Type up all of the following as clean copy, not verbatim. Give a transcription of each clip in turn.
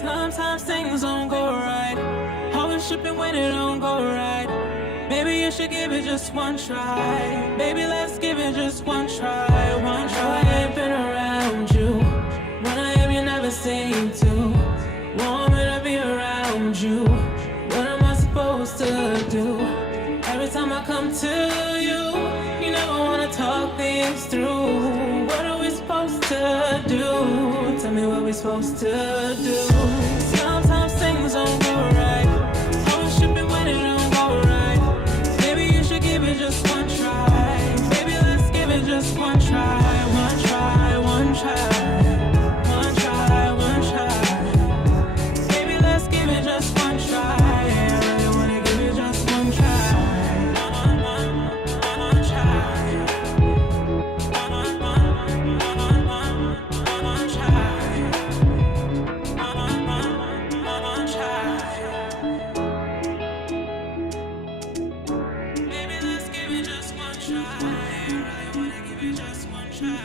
Sometimes things don't go right. Always tripping when it don't go right. Maybe you should give it just one try. Baby, let's give it just one try. One try. I ain't been around you. When I am, you never seem to want me to be around you. What am I supposed to do? Every time I come to you, you never wanna talk things through. What are we supposed to do? Tell me what we're supposed to do. Sometimes things don't go right. Always tripping when it don't go right. Maybe you should give it just one try. Maybe let's give it just one try. One try, one try. One try, one try. Maybe let's give it just one try. I really wanna give it just one try. One try. One try. Maybe let's give it just one try. I really wanna give it just one try.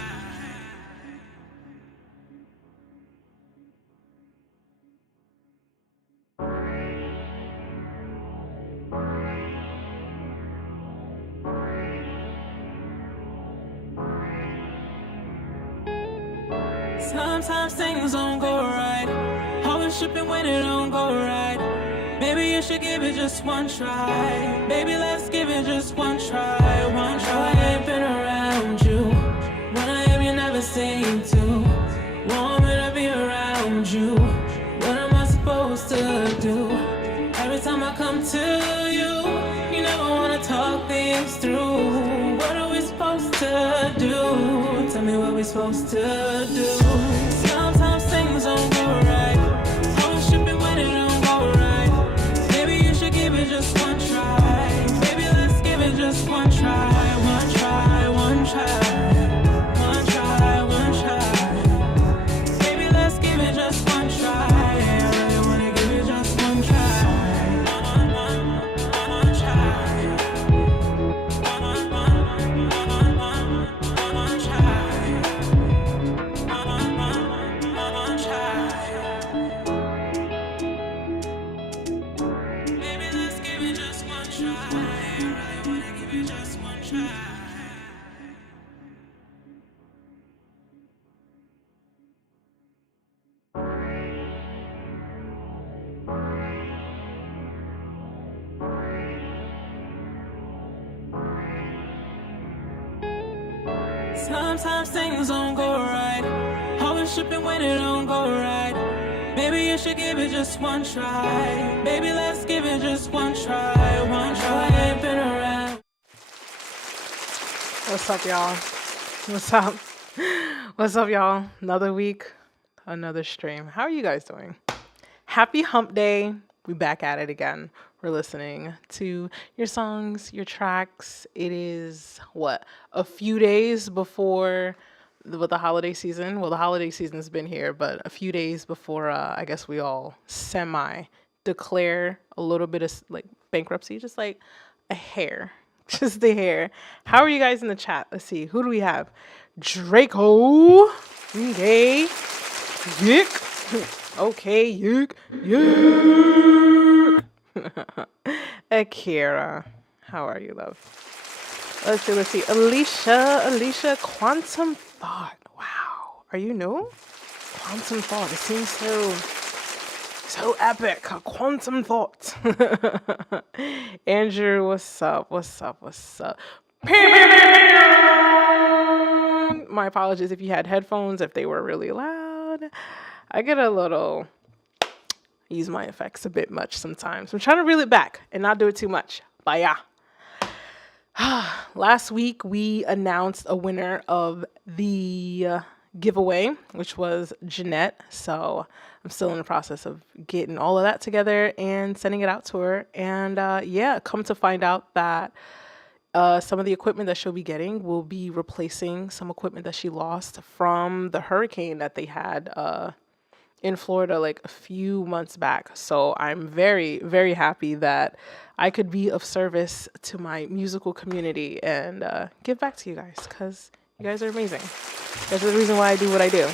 Sometimes things don't go right. Always tripping when it don't go right. Maybe you should give it just one try. Baby, let's give it just one try. One try. I ain't been around you. When I am, you never seem to want me to be around you. What am I supposed to do? Every time I come to you, you never wanna talk things through. What are we supposed to do? Tell me what we're supposed to do. Sometimes things don't go right. Always tripping when it don't go right. Maybe you should give it just one try. Maybe let's give it just one try. One try, one try. One try, one try. Maybe let's give it just one try. I really wanna give it just one try. One try. One try. One try. Maybe let's give it just one try. I really wanna give it just one try. Sometimes things don't go right. Always tripping when it don't go right. Maybe you should give it just one try. Baby, let's give it just one try. One try. I ain't been around. What's up, y'all? What's up? What's up, y'all? Another week, another stream. How are you guys doing? Happy hump day. We back at it again. We're listening to your songs, your tracks. It is, what, a few days before the holiday season. Well, the holiday season's been here, but a few days before, I guess we all declare a little bit of like bankruptcy, just like a hair. Just the hair. How are you guys in the chat? Let's see. Who do we have? Draco. Okay. Yick. Okay. Yick. Yick. Akira. How are you, love? Let's see. Alicia, Quantum Thought. Wow. Are you new? Quantum Thought. It seems so epic. Quantum Thought. Andrew, what's up? My apologies if you had headphones, if they were really loud. I get a little, use my effects a bit much sometimes. I'm trying to reel it back and not do it too much. But yeah. Last week, we announced a winner of the giveaway, which was Jeanette. So I'm still in the process of getting all of that together and sending it out to her. And yeah, come to find out that some of the equipment that she'll be getting will be replacing some equipment that she lost from the hurricane that they had in Florida like a few months back. So I'm very, very happy that I could be of service to my musical community and give back to you guys, because you guys are amazing. That's the reason why I do what I do.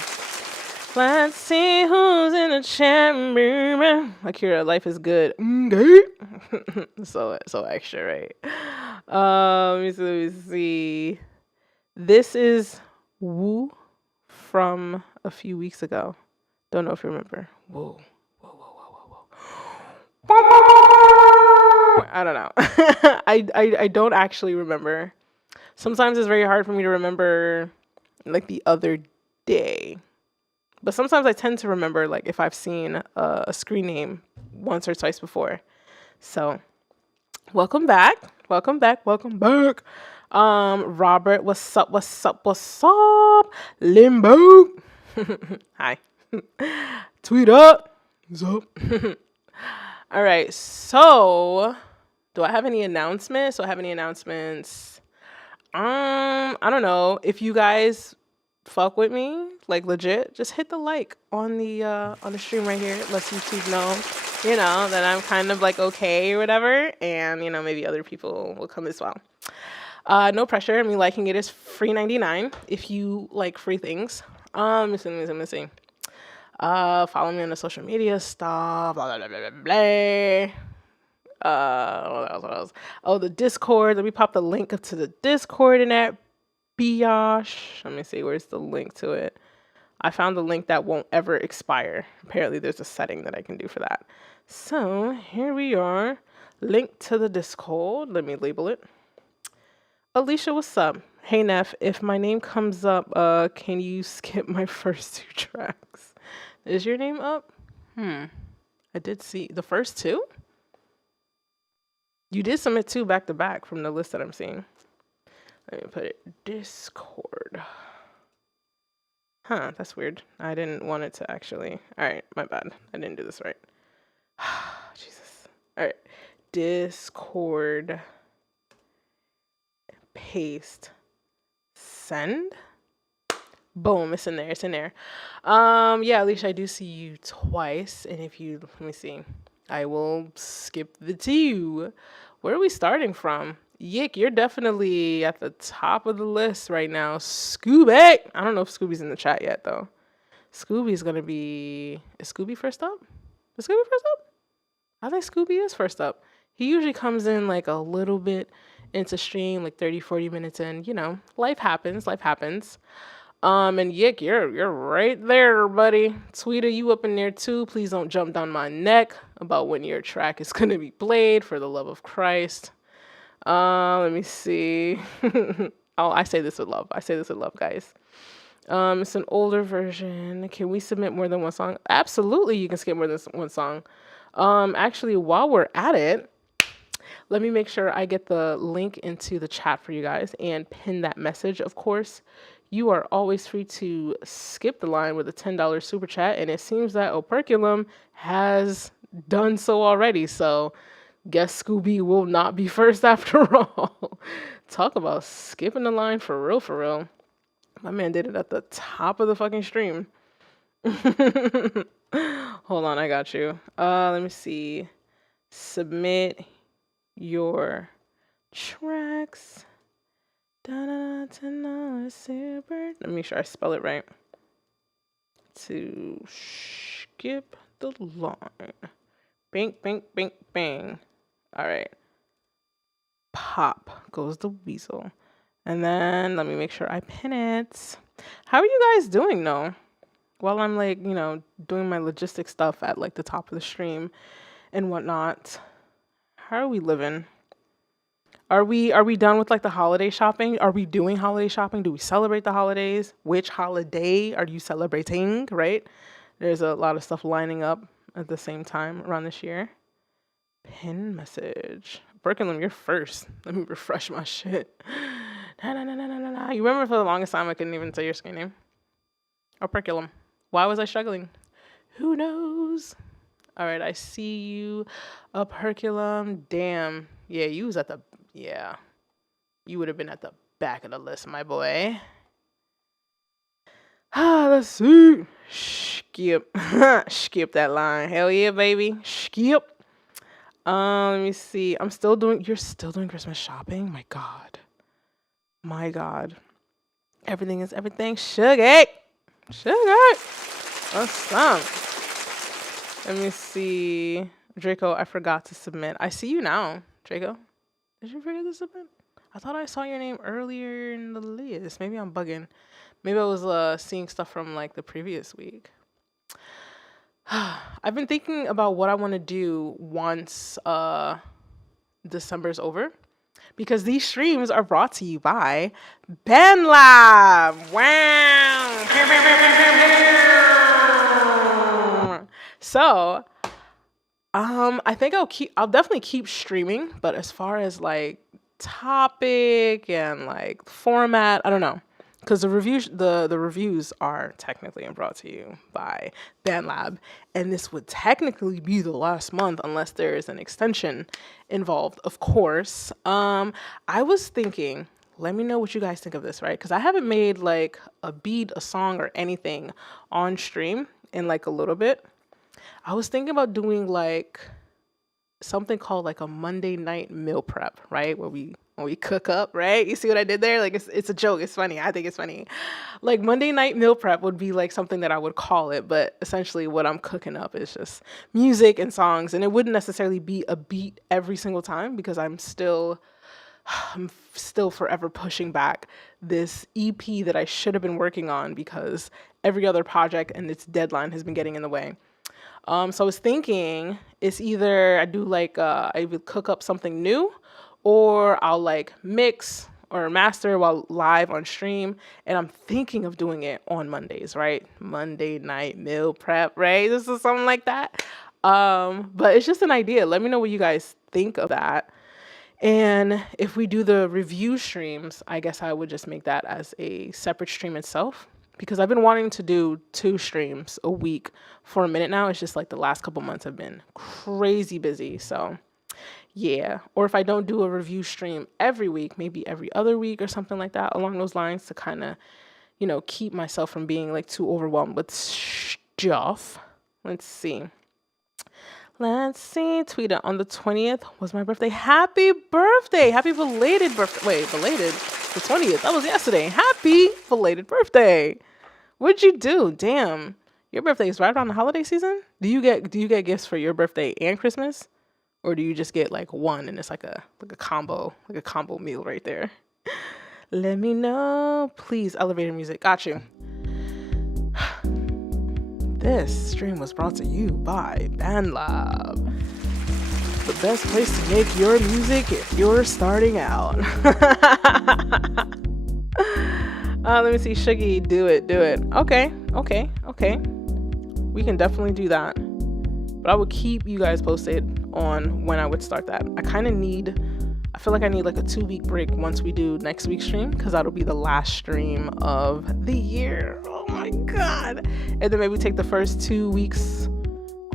Let's see who's in the chamber. Akira, life is good. Good. So extra, right? Let me see. This is Woo from a few weeks ago. Don't know if you remember. Whoa. I don't know. I don't actually remember. Sometimes it's very hard for me to remember like the other day. But sometimes I tend to remember like if I've seen a screen name once or twice before. So welcome back. Welcome back. Welcome back. Robert, what's up? What's up? What's up? Limbo. Hi. Tweet up. What's up? All right. So do I have any announcements? I don't know. If you guys fuck with me, like legit, just hit the like on the stream right here. It lets YouTube know, that I'm kind of like okay or whatever, and maybe other people will come as well. No pressure. I mean, liking it is free 99 if you like free things. Let me see. Follow me on the social media stuff. Blah blah blah blah blah. What else? Oh, the Discord. Let me pop the link up to the Discord in that biatch. Let me see. Where's the link to it? I found the link that won't ever expire. Apparently, there's a setting that I can do for that. So here we are. Link to the Discord. Let me label it. Alicia, what's up? Hey, Neff. If my name comes up, can you skip my first 2 tracks? Is your name up? I did see the first 2. You did submit 2 back to back from the list that I'm seeing. Let me put it Discord. Huh, that's weird. I didn't want it to actually. All right, my bad. I didn't do this right. Jesus. All right, Discord. Paste. Send. Boom, it's in there. Yeah, Alicia, I do see you twice. And if you, let me see. I will skip the 2. Where are we starting from? Yick, you're definitely at the top of the list right now. Scooby! I don't know if Scooby's in the chat yet, though. Scooby's gonna be... Is Scooby first up? Is Scooby first up? I think Scooby is first up. He usually comes in like a little bit into stream, like 30, 40 minutes in. Life happens. And Yick, you're right there, buddy. Tweeta, you up in there too. Please don't jump down my neck about when your track is gonna be played, for the love of Christ. Let me see. Oh, I say this with love, guys. It's an older version. Can we submit more than 1 song? Absolutely, you can skip more than 1 song. Actually, while we're at it, let me make sure I get the link into the chat for you guys and pin that message, of course. You are always free to skip the line with a $10 super chat, and it seems that Operculum has done so already, so guess Scooby will not be first after all. Talk about skipping the line for real. My man did it at the top of the fucking stream. Hold on, I got you. Let me see. Submit your tracks. Let me make sure I spell it right. To skip the line. Bing, bing, bing, bing. All right. Pop goes the weasel. And then let me make sure I pin it. How are you guys doing though? While I'm like, doing my logistic stuff at like the top of the stream and whatnot. How are we living? Are we done with like the holiday shopping? Are we doing holiday shopping? Do we celebrate the holidays? Which holiday are you celebrating, right? There's a lot of stuff lining up at the same time around this year. Pin message. Birkenland, you're first. Let me refresh my shit. You remember for the longest time I couldn't even say your screen name? Operculum. Why was I struggling? Who knows? All right, I see you. Operculum. Damn. Yeah, you was at the... Yeah. You would have been at the back of the list, my boy. Let's see. Skip. Skip that line. Hell yeah, baby. Skip. Let me see. You're still doing Christmas shopping? My God. Everything is everything. Sugar. Awesome. Let me see. Draco, I forgot to submit. I see you now, Draco. Did you forget to submit? I thought I saw your name earlier in the list. Maybe I'm bugging. Maybe I was seeing stuff from like the previous week. I've been thinking about what I want to do once December's over, because these streams are brought to you by BandLab. Wow. So, I think I'll definitely keep streaming, but as far as like topic and like format, I don't know. Because the reviews are technically brought to you by BandLab, and this would technically be the last month unless there is an extension involved, of course. I was thinking, let me know what you guys think of this, right? Because I haven't made like a beat, a song, or anything on stream in like a little bit. I was thinking about doing like something called like a Monday night meal prep, right? Where we cook up, right? You see what I did there? Like it's a joke. It's funny. I think it's funny. Like Monday night meal prep would be like something that I would call it, but essentially what I'm cooking up is just music and songs, and it wouldn't necessarily be a beat every single time because I'm still forever pushing back this EP that I should have been working on because every other project and its deadline has been getting in the way. So I was thinking it's either I do like I would cook up something new, or I'll like mix or master while live on stream. And I'm thinking of doing it on Mondays, right? Monday night meal prep, right? This is something like that. But it's just an idea. Let me know what you guys think of that. And if we do the review streams, I guess I would just make that as a separate stream itself, because I've been wanting to do 2 streams a week for a minute now. It's just like the last couple months have been crazy busy. So yeah. Or if I don't do a review stream every week, maybe every other week or something like that along those lines to kind of, keep myself from being like too overwhelmed with stuff. Let's see. Tweeted on the 20th was my birthday. Happy birthday. Happy belated birthday. Wait, belated? The 20th. That was yesterday. Happy belated birthday. What'd you do? Damn. Your birthday is right around the holiday season? Do you get gifts for your birthday and Christmas? Or do you just get like one and it's like a combo meal right there? Let me know. Please, elevator music. Got you. This stream was brought to you by BandLab. The best place to make your music if you're starting out. Let me see. Shuggy, do it. Okay. We can definitely do that. But I would keep you guys posted on when I would start that. I feel like I need like a 2-week break once we do next week's stream, because that'll be the last stream of the year. Oh my God. And then maybe take the first 2 weeks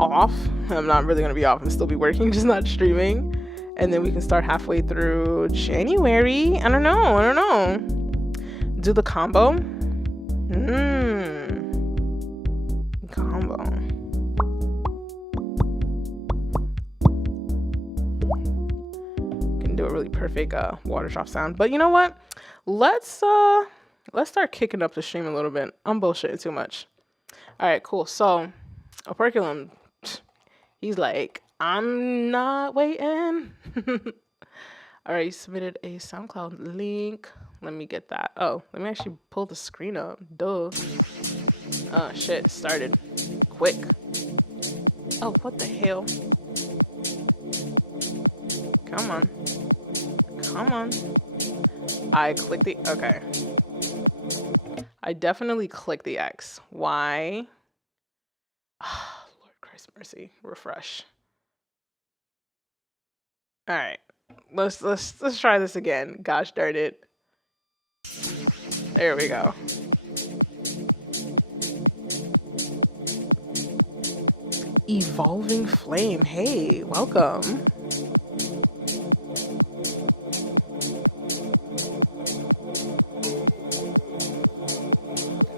off. I'm not really going to be off. I'm still be working, just not streaming. And then we can start halfway through January. I don't know. Do the combo. Combo. Do a really perfect water drop sound. But you know what? Let's start kicking up the stream a little bit. I'm bullshitting too much. All right, cool. So Operculum, he's like, I'm not waiting. All right, you submitted a SoundCloud link. Let me get that. Oh, let me actually pull the screen up. Duh. Oh shit, it started quick. Oh, what the hell? Come on. I clicked the... Okay. I definitely clicked the X. Why? Oh, Lord Christ mercy. Refresh. All right. Let's try this again. Gosh darn it. There we go. Evolving Flame. Hey, welcome.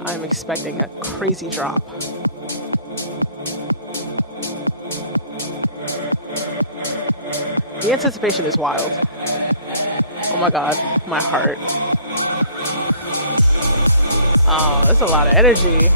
I'm expecting a crazy drop. The anticipation is wild. Oh my God, my heart. Oh, that's a lot of energy.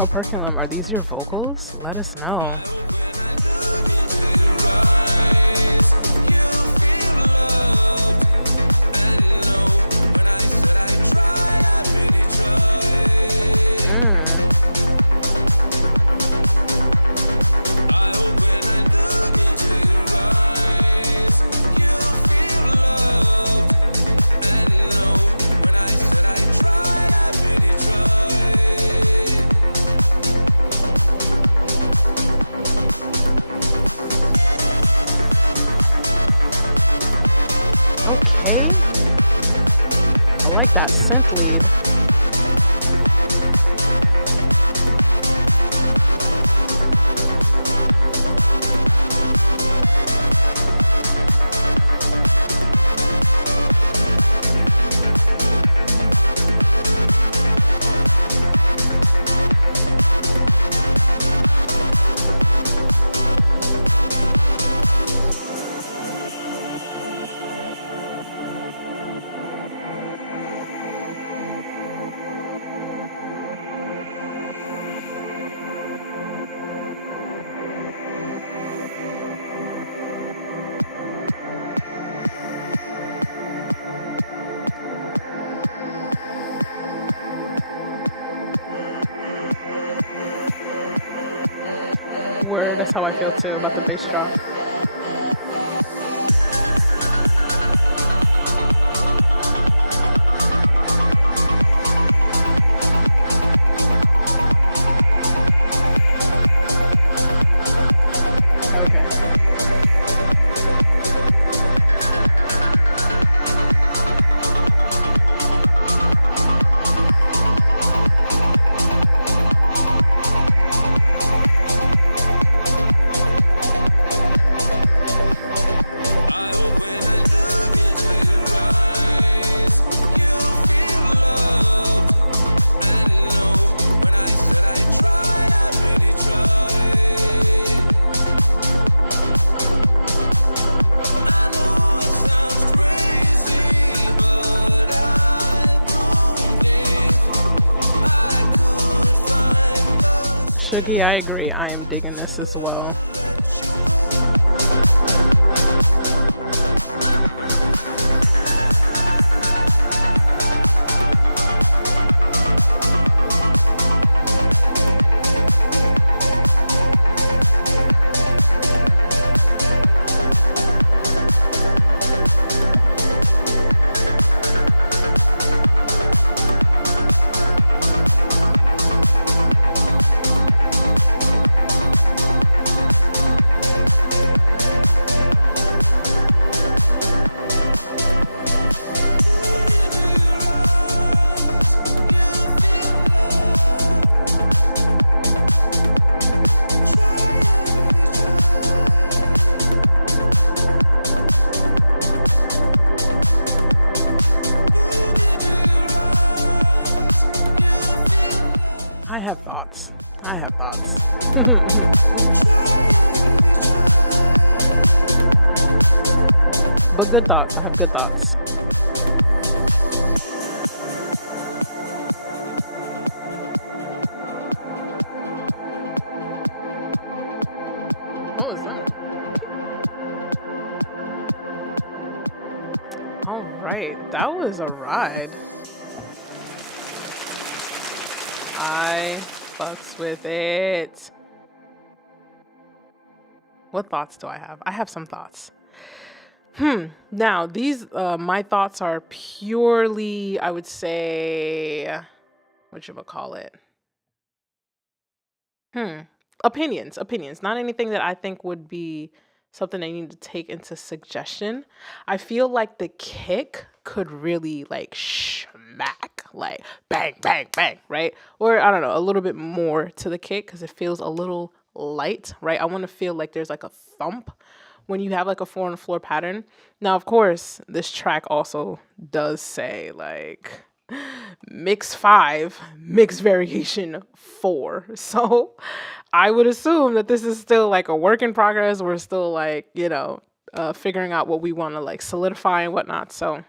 Oh, Perculum, are these your vocals? Let us know. Mm. Okay. I like that synth lead. Word, that's how I feel too about the bass drop. Okay. Shuggy, I agree. I am digging this as well. I have thoughts. I have thoughts. But good thoughts. I have good thoughts. What was that? All right, that was a ride. I fucks with it. What thoughts do I have? I have some thoughts. Now, these, my thoughts are purely, I would say, whatchamacallit? Opinions. Not anything that I think would be something I need to take into suggestion. I feel like the kick could really like smack, like bang, bang, bang, right? Or I don't know, a little bit more to the kick because it feels a little light, right? I want to feel like there's like a thump when you have like a 4-on-the-floor pattern. Now, of course, this track also does say like mix 5, mix variation 4. So I would assume that this is still like a work in progress. We're still like, figuring out what we want to like solidify and whatnot. So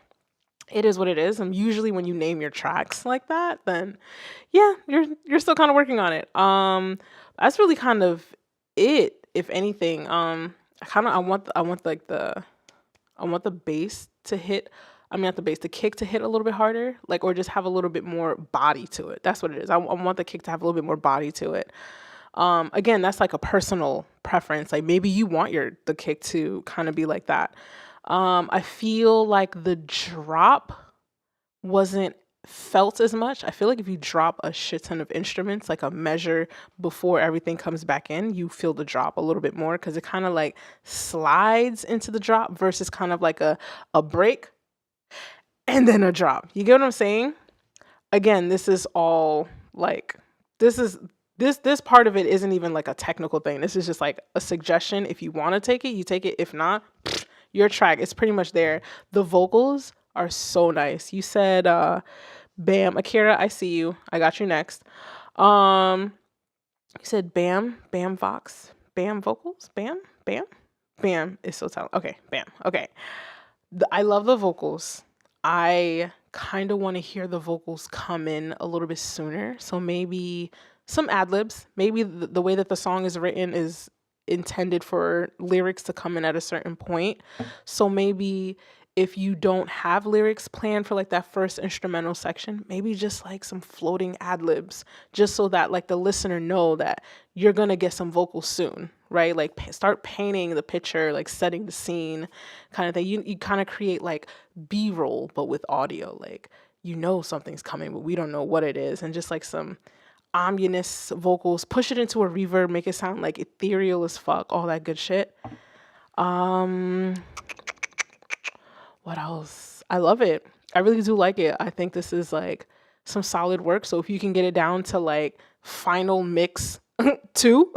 it is what it is. And usually when you name your tracks like that, then yeah, you're still kind of working on it. That's really kind of it, if anything. I want the bass to hit. I mean, not the bass, the kick to hit a little bit harder, like, or just have a little bit more body to it. That's what it is. I want the kick to have a little bit more body to it. Again, that's like a personal preference. Like maybe you want the kick to kind of be like that. I feel like the drop wasn't felt as much. I feel like if you drop a shit ton of instruments, like a measure before everything comes back in, you feel the drop a little bit more because it kind of like slides into the drop versus kind of like a break and then a drop. You get what I'm saying? Again, this is all like, this part of it isn't even like a technical thing. This is just like a suggestion. If you want to take it, you take it. If not, your track is pretty much there. The vocals are so nice. You said Bam, Akira, I see you. I got you next. You said Bam Vox, Bam vocals, Bam is so talented. Okay, Bam. Okay. I love the vocals. I kind of want to hear the vocals come in a little bit sooner. So maybe some ad libs. Maybe the way that the song is written is intended for lyrics to come in at a certain point. So maybe if you don't have lyrics planned for like that first instrumental section, maybe just like some floating ad libs, just so that like the listener know that you're gonna get some vocals soon, right? Like start painting the picture, like setting the scene kind of thing. You kind of create like B-roll, but with audio. Like, you know something's coming, but we don't know what it is. And just like some ominous vocals, push it into a reverb, make it sound like ethereal as fuck, all that good shit. What else? I love it. I really do like it. I think this is like some solid work. So if you can get it down to like final mix 2,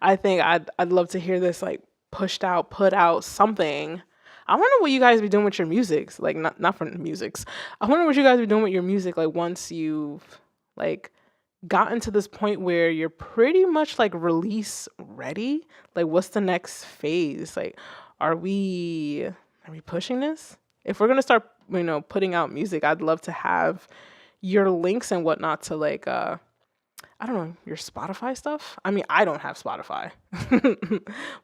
I think I'd love to hear this like pushed out, put out something. I wonder what you guys be doing with your musics. Like not for musics. I wonder what you guys be doing with your music like once you've like gotten to this point where you're pretty much like release ready. Like what's the next phase? Like are we pushing this? If we're gonna start, putting out music, I'd love to have your links and whatnot to like I don't know, your Spotify stuff. I mean, I don't have Spotify.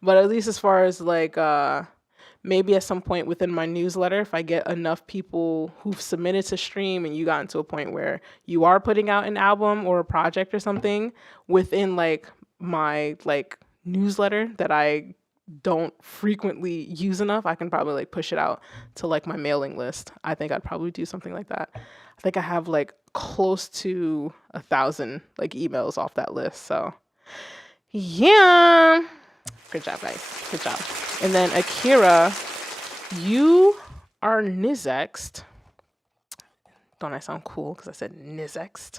But at least as far as like maybe at some point within my newsletter, if I get enough people who've submitted to stream and you got into a point where you are putting out an album or a project or something within like my like newsletter that I don't frequently use enough, I can probably like push it out to like my mailing list. I think I'd probably do something like that. I think I have like close to 1,000 like emails off that list. So yeah, good job guys, good job. And then Akira, you are Nizexed. Don't I sound cool because I said Nizexed?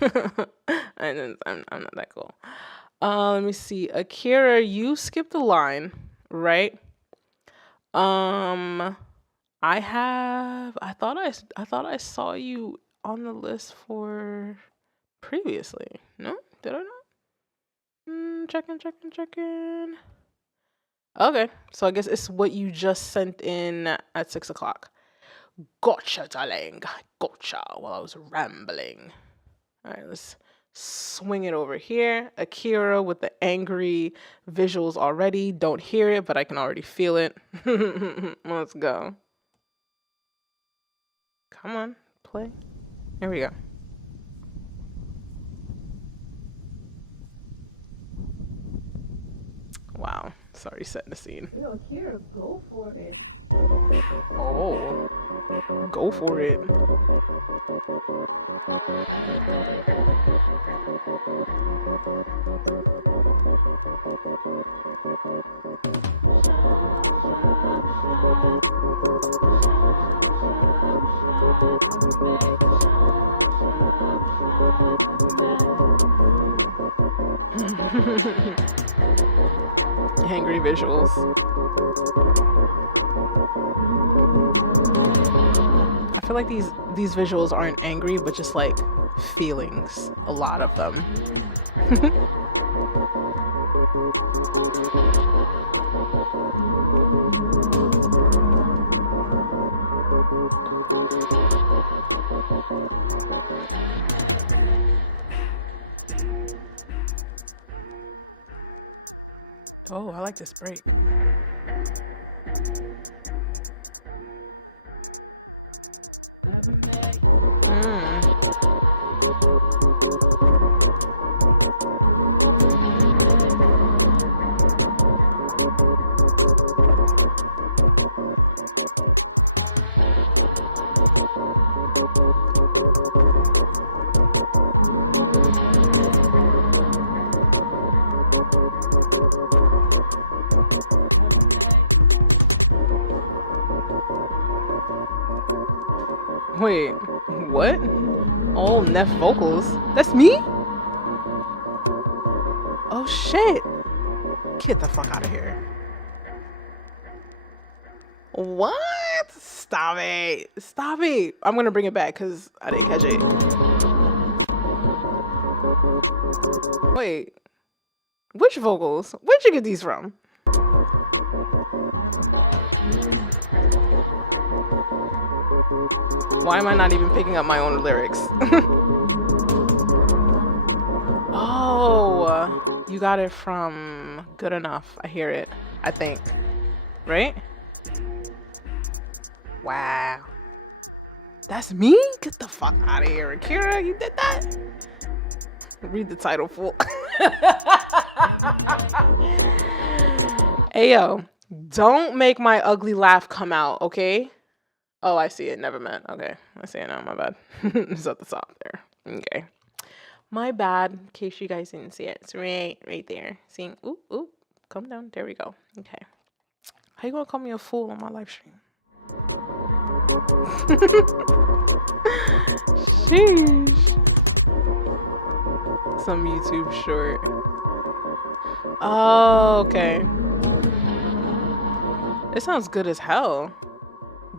I'm not that cool. Let me see. Akira, you skipped a line, right? I thought I saw you on the list for previously. No? Did I not? Checking. Okay. So I guess it's what you just sent in at 6:00. Gotcha, darling. Gotcha. While I was rambling. All right, let's swing it over here. Akira with the angry visuals already. Don't hear it, but I can already feel it. Let's go. Come on, play. Here we go. Wow, sorry, setting the scene. Yo, Akira, go for it. Oh, go for it. Angry visuals. I feel like these visuals aren't angry, but just like feelings. A lot of them. Oh, I like this break. Wait, what? All Neff vocals? That's me? Oh shit. Get the fuck out of here. What? Stop it. Stop it. I'm gonna bring it back because I didn't catch it. Wait. Which vocals? Where'd you get these from? Why am I not even picking up my own lyrics? Oh, you got it from Good Enough. I hear it, I think. Right? Wow. That's me? Get the fuck out of here, Akira. You did that? Read the title full. Hey, yo. Don't make my ugly laugh come out, okay? Oh, I see it. Never meant. Okay. I see it now. My bad. It's at the top there. Okay. My bad. In case you guys didn't see it. It's right there. See? Ooh, ooh. Come down. There we go. Okay. How you gonna call me a fool on my live stream? Sheesh. Some YouTube short. Oh, okay. It sounds good as hell.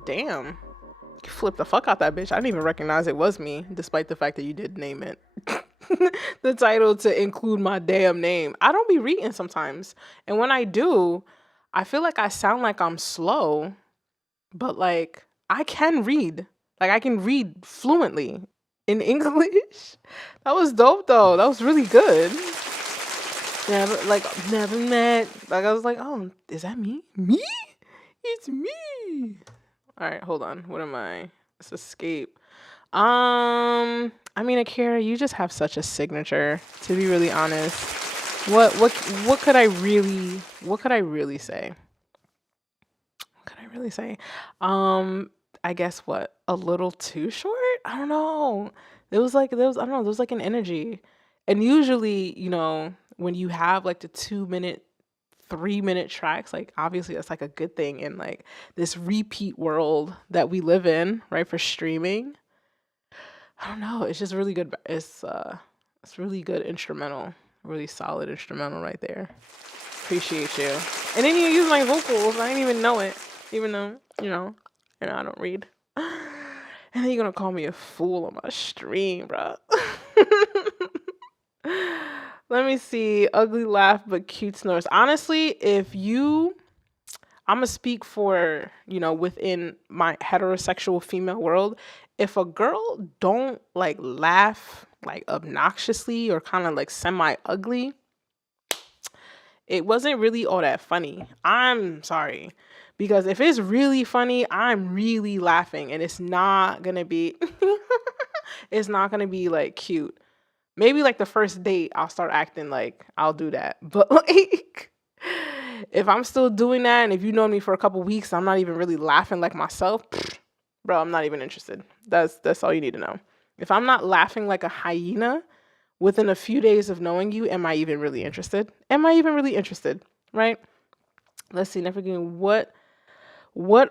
Damn. You flipped the fuck out that bitch. I didn't even recognize it was me, despite the fact that you did name it. The title to include my damn name. I don't be reading sometimes. And when I do, I feel like I sound like I'm slow. But like, I can read. Like, I can read fluently in English. That was dope though. That was really good. Never met. Like, I was like, oh, is that me? Me? It's me. All right, hold on. What am I? Let's escape. I mean, Akira, you just have such a signature, to be really honest. What could I really say? What could I really say? I guess what? A little too short? I don't know. There was like an energy. And usually, you know, when you have like the 2-minute, 3-minute tracks, like obviously that's like a good thing in like this repeat world that we live in, right? For streaming. I don't know. It's just really good. It's really good instrumental, really solid instrumental right there. Appreciate you. And then you use my vocals. I didn't even know it, even though you know I don't read. And then you're gonna call me a fool on my stream, bro. Let me see. Ugly laugh, but cute snores. Honestly, I'm gonna speak for, you know, within my heterosexual female world. If a girl don't like laugh like obnoxiously or kind of like semi-ugly, it wasn't really all that funny. I'm sorry. Because if it's really funny, I'm really laughing and it's not gonna be it's not gonna be like cute. Maybe like the first date, I'll start acting like I'll do that. But like, if I'm still doing that, and if you know me for a couple weeks, I'm not even really laughing like myself, bro, I'm not even interested. That's all you need to know. If I'm not laughing like a hyena within a few days of knowing you, am I even really interested? Am I even really interested? Right? Let's see. Never forgetting what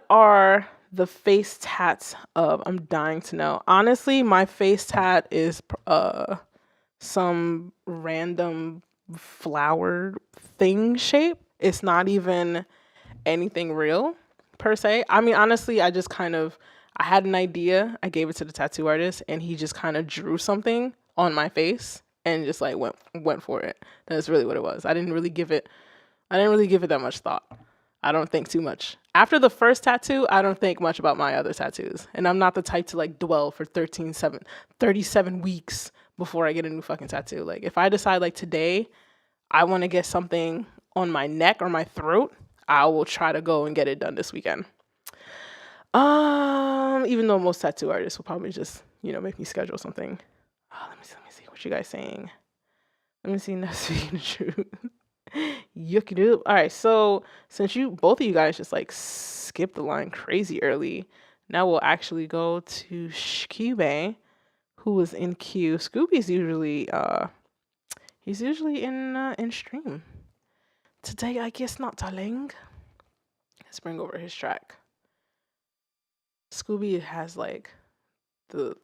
are the face tats of? I'm dying to know. Honestly, my face tat is some random flower thing shape. It's not even anything real per se. I mean, honestly, I had an idea. I gave it to the tattoo artist and he just kind of drew something on my face and just like went for it. That's really what it was. I didn't really give it that much thought. I don't think too much. After the first tattoo, I don't think much about my other tattoos. And I'm not the type to like dwell for 37 weeks before I get a new fucking tattoo. Like if I decide like today I want to get something on my neck or my throat, I will try to go and get it done this weekend. Even though most tattoo artists will probably just, make me schedule something. Let me see. What you guys saying? Let me see. Not speaking the truth. Yucky doop. All right, so since both of you guys just like skipped the line crazy early, now we'll actually go to Cube, who was in queue. Scooby's usually he's usually in stream. Today, I guess not, darling. Let's bring over his track. Scooby has like the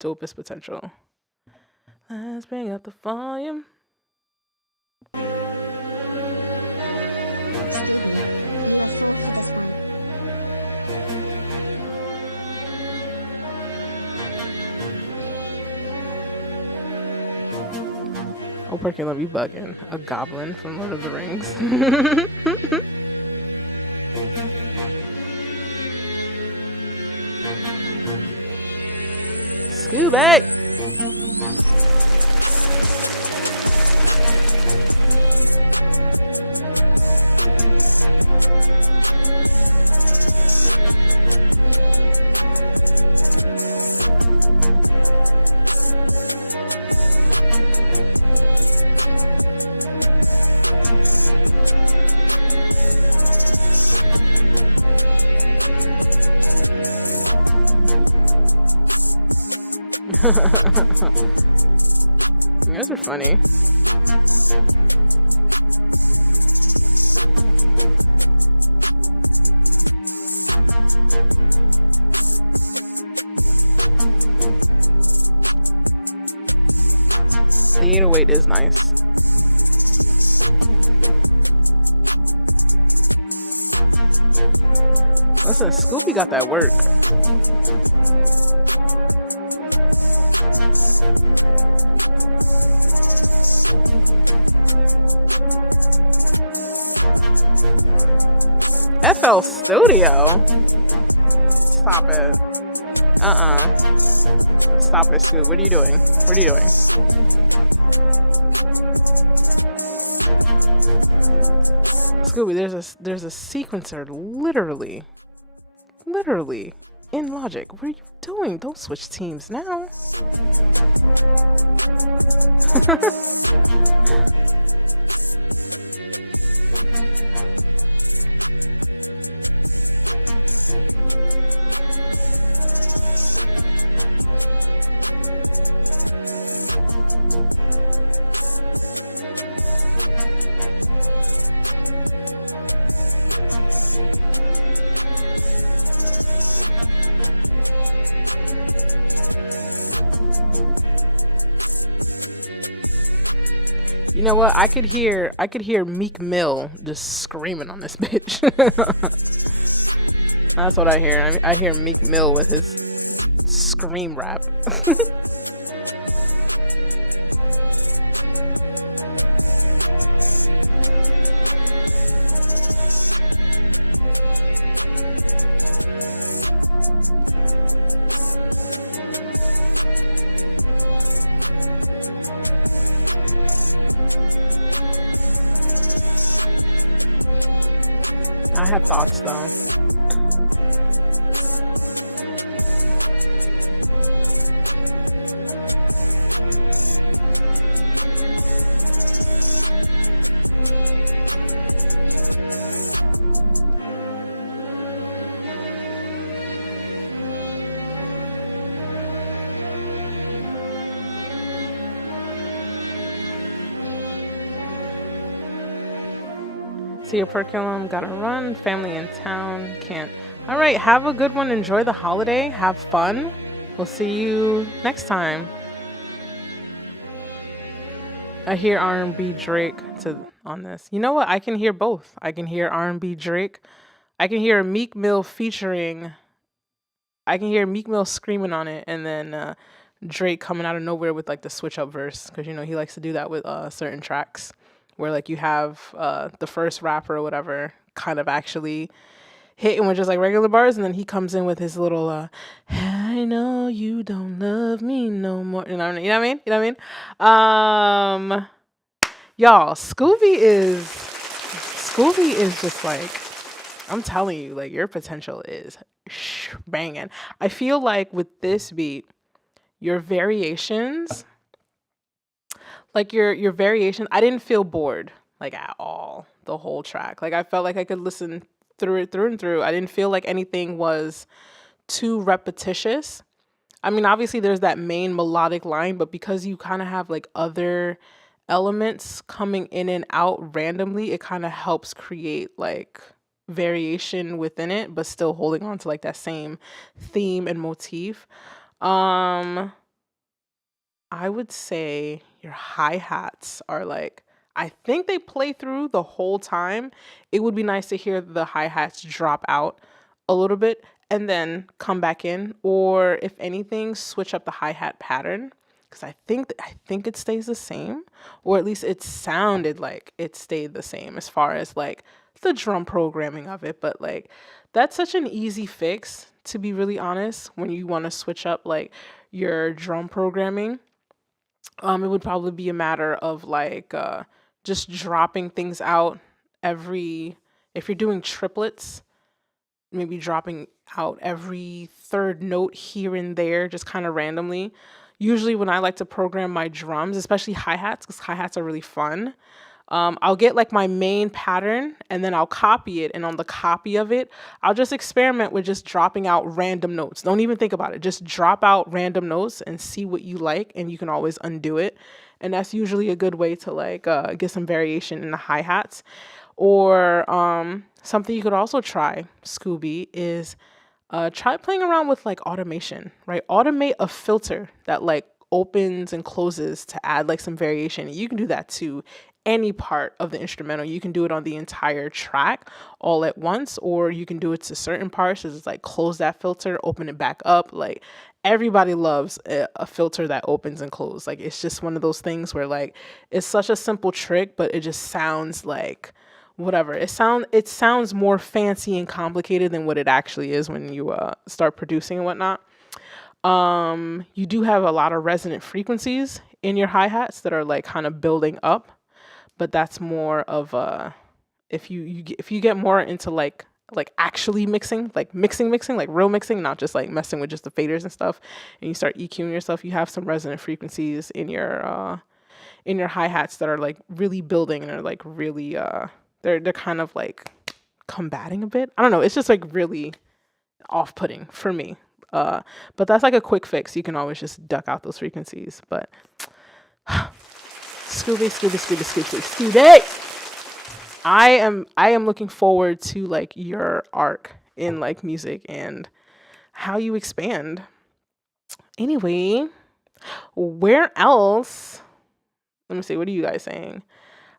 dopest potential. Let's bring up the volume. Oh, Perky, be bugging. A goblin from Lord of the Rings. Scooby! You guys are funny. The 808 is nice. Listen, Scoopy got that work. FL Studio? Stop it. Stop it, Scoop. What are you doing? What are you doing? Scooby, there's a sequencer literally in Logic. What are you doing? Don't switch teams now. You know what? I could hear Meek Mill just screaming on this bitch. That's what I hear. I hear Meek Mill with his scream rap. I have thoughts though. See a perculum, gotta run, family in town, can't. All right, have a good one. Enjoy the holiday. Have fun. We'll see you next time. I hear R&B Drake on this. You know what? I can hear both. I can hear R&B Drake. I can hear Meek Mill featuring. I can hear Meek Mill screaming on it, and then Drake coming out of nowhere with like the switch up verse, because you know he likes to do that with certain tracks, where like you have the first rapper or whatever kind of actually hitting with just like regular bars, and then he comes in with his little I know you don't love me no more. You know what I mean? You know what I mean? Y'all, Scooby is just like, I'm telling you, like your potential is banging. I feel like with this beat, your variations, like your variation, I didn't feel bored like at all the whole track. Like I felt like I could listen through it through and through. I didn't feel like anything was too repetitious. I mean, obviously there's that main melodic line, but because you kind of have like other elements coming in and out randomly, it kind of helps create like variation within it, but still holding on to like that same theme and motif. Um I would say your hi-hats are like, I think they play through the whole time. It would be nice to hear the hi-hats drop out a little bit and then come back in, or if anything, switch up the hi-hat pattern because I think it stays the same, or at least it sounded like it stayed the same as far as like the drum programming of it, but like that's such an easy fix, to be really honest, when you want to switch up like your drum programming. It would probably be a matter of like just dropping things out every, if you're doing triplets, maybe dropping out every third note here and there, just kind of randomly. Usually, when I like to program my drums, especially hi hats, because hi hats are really fun, I'll get like my main pattern and then I'll copy it. And on the copy of it, I'll just experiment with just dropping out random notes. Don't even think about it. Just drop out random notes and see what you like. And you can always undo it. And that's usually a good way to like get some variation in the hi hats. Or something you could also try, Scooby, is try playing around with like automation, right? Automate a filter that like opens and closes to add like some variation. You can do that to any part of the instrumental. You can do it on the entire track all at once, or you can do it to certain parts. So it's like close that filter, open it back up. Like everybody loves a filter that opens and closes. Like it's just one of those things where like it's such a simple trick, but it just sounds like whatever. It sounds more fancy and complicated than what it actually is when you start producing and whatnot. You do have a lot of resonant frequencies in your hi-hats that are like kind of building up, but that's more of a, if you get more into like actually mixing, like mixing, like real mixing, not just like messing with just the faders and stuff, and you start EQing yourself, you have some resonant frequencies in your hi-hats that are like really building and are like really they're kind of like combating a bit. I don't know, it's just like really off-putting for me. But that's like a quick fix. You can always just duck out those frequencies. But Scooby. I am looking forward to like your arc in like music and how you expand. Anyway, where else? Let me see. What are you guys saying?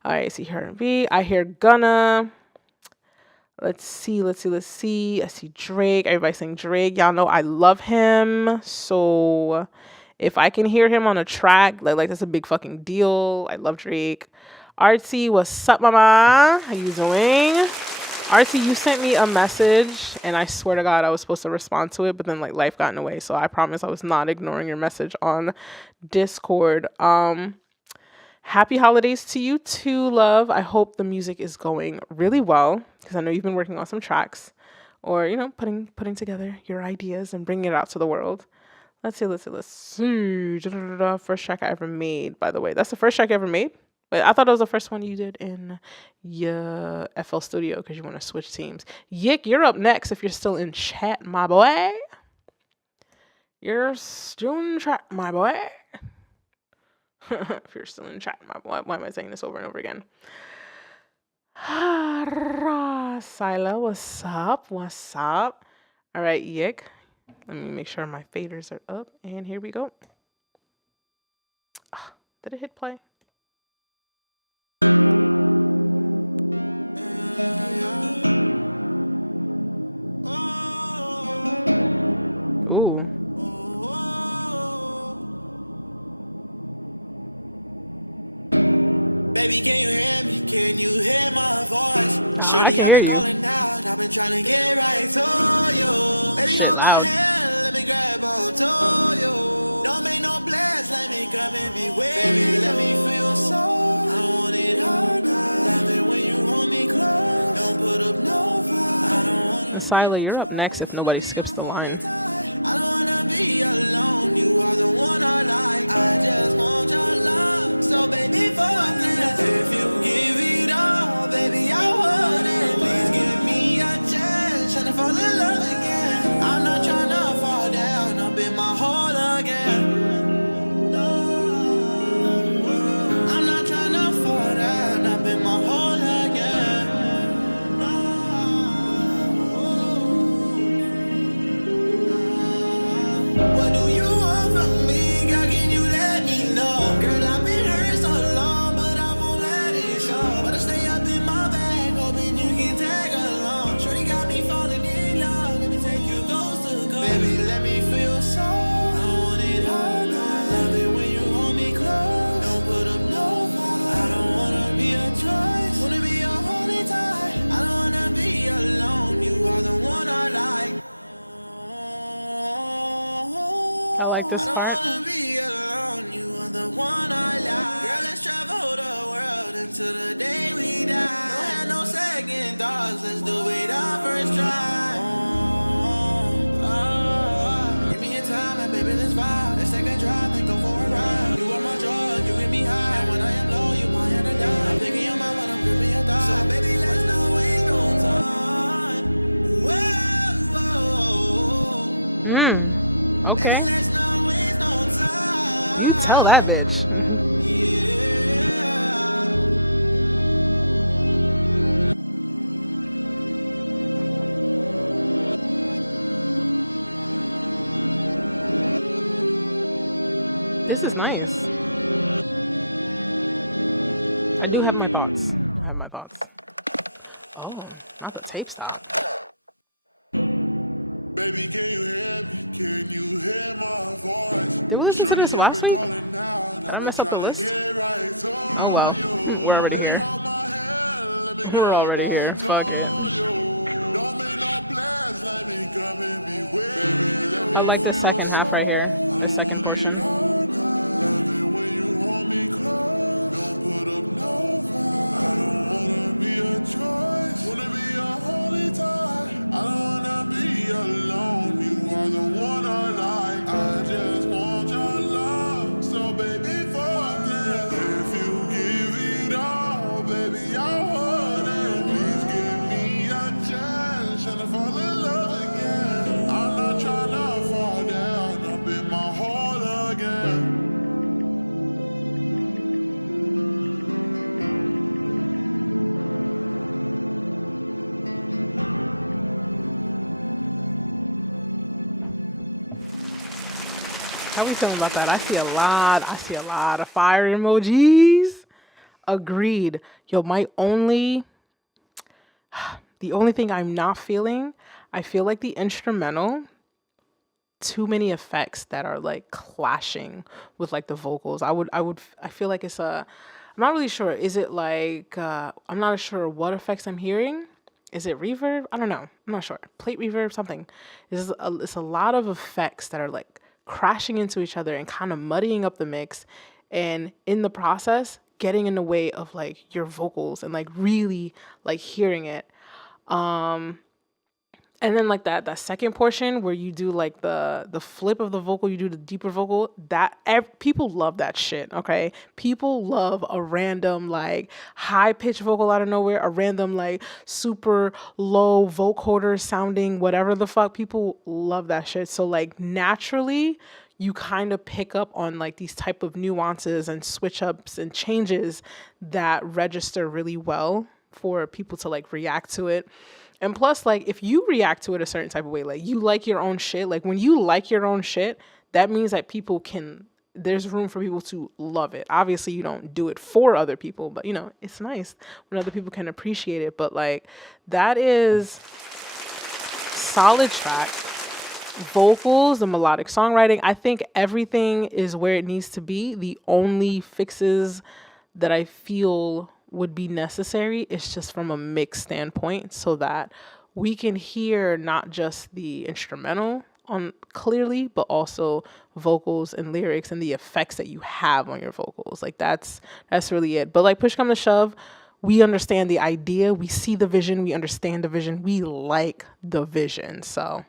I see her B. I hear Gunna. Let's see. I see Drake. Everybody's saying Drake. Y'all know I love him. So if I can hear him on a track, like that's a big fucking deal. I love Drake. Artsy, what's up, mama? How you doing? Artsy, you sent me a message, and I swear to God, I was supposed to respond to it, but then like life got in the way. So I promise I was not ignoring your message on Discord. Happy holidays to you too, love. I hope the music is going really well because I know you've been working on some tracks, or you know, putting together your ideas and bringing it out to the world. Let's see. First track I ever made, by the way. That's the first track I ever made. But I thought it was the first one you did in your FL Studio because you want to switch teams. Yick, you're up next if you're still in chat, my boy. You're still in chat, my boy. If you're still in chat, my boy. Why am I saying this over and over again? Sila, what's up? What's up? All right, Yick. Let me make sure my faders are up. And here we go. Did it hit play? Ooh. Oh, I can hear you. Shit, loud. And Sila, you're up next if nobody skips the line. I like this part. Mm. Okay. You tell that bitch. This is nice. I do have my thoughts. I have my thoughts. Oh, not the tape stop. Did we listen to this last week? Did I mess up the list? Oh well. We're already here. We're already here. Fuck it. I like the second half right here. The second portion. How we feeling about that? I see a lot. I see a lot of fire emojis. Agreed. Yo, the only thing I'm not feeling, I feel like the instrumental, too many effects that are like clashing with like the vocals. I feel like I'm not really sure. Is it like I'm not sure what effects I'm hearing. Is it reverb? I don't know. I'm not sure. Plate reverb, something. It's a lot of effects that are like crashing into each other and kind of muddying up the mix, and in the process, getting in the way of like your vocals and like really like hearing it. And then like that second portion where you do like the flip of the vocal, you do the deeper vocal. People love that shit. Okay, people love a random like high pitched vocal out of nowhere, a random like super low vocoder sounding whatever the fuck. People love that shit. So like naturally, you kind of pick up on like these type of nuances and switch ups and changes that register really well for people to like react to it. And plus, like, if you react to it a certain type of way, like you like your own shit, like when you like your own shit, that means that there's room for people to love it. Obviously, you don't do it for other people, but it's nice when other people can appreciate it. But like, that is solid track. Vocals, the melodic songwriting, I think everything is where it needs to be. The only fixes that I feel would be necessary. It's just from a mix standpoint so that we can hear not just the instrumental on clearly, but also vocals and lyrics and the effects that you have on your vocals. Like that's really it. But like push come to shove, we understand the idea, we see the vision, we understand the vision, we like the vision. So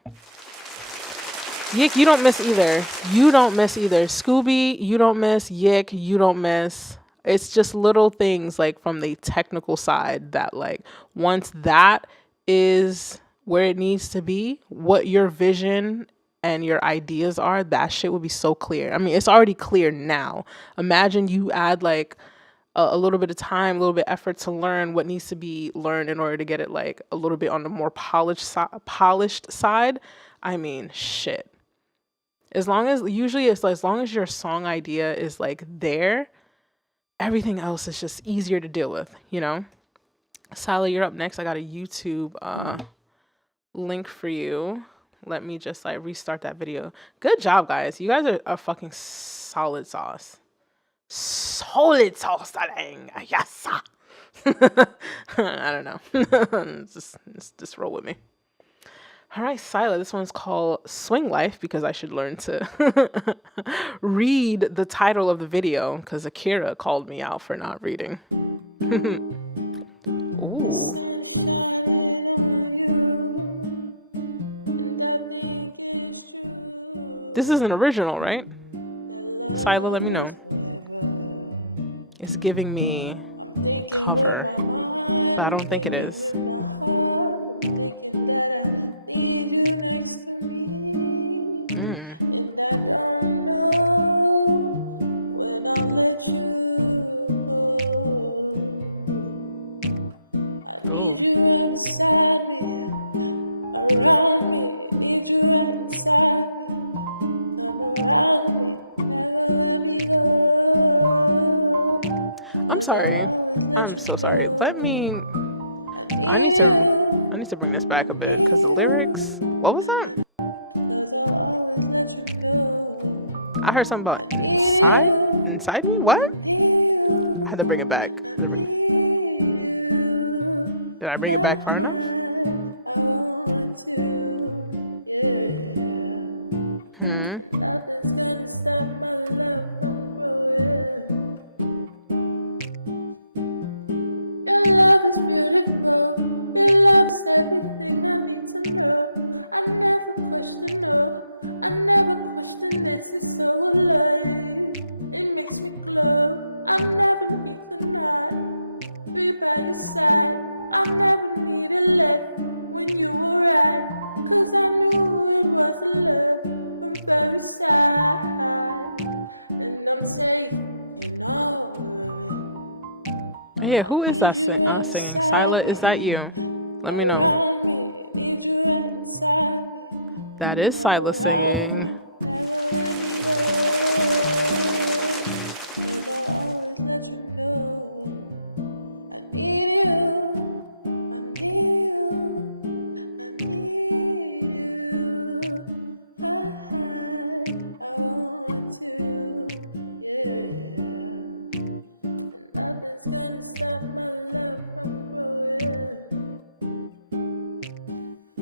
Yik, you don't miss either. You don't miss either. Scooby, you don't miss. Yik, you don't miss. It's just little things like from the technical side that like once that is where it needs to be, what your vision and your ideas are, that shit would be so clear. I mean, it's already clear now. Imagine you add like a little bit of time, a little bit of effort to learn what needs to be learned in order to get it like a little bit on the more polished side. I mean, shit. As long as usually it's like, as long as your song idea is like there, everything else is just easier to deal with, you know? Sally, you're up next. I got a YouTube link for you. Let me just like restart that video. Good job, guys. You guys are fucking solid sauce. Solid sauce, darling. Yes. I don't know. just roll with me. All right, Sila, this one's called Swing Life because I should learn to read the title of the video because Akira called me out for not reading. Ooh. This is an original, right? Sila, let me know. It's giving me cover, but I don't think it is. I'm sorry. I'm so sorry. I need to bring this back a bit because the lyrics, what was that? I heard something about inside me? What? I had to bring it back. Did I bring it back far enough? Yeah, who is that singing? Sila, is that you? Let me know. That is Sila singing.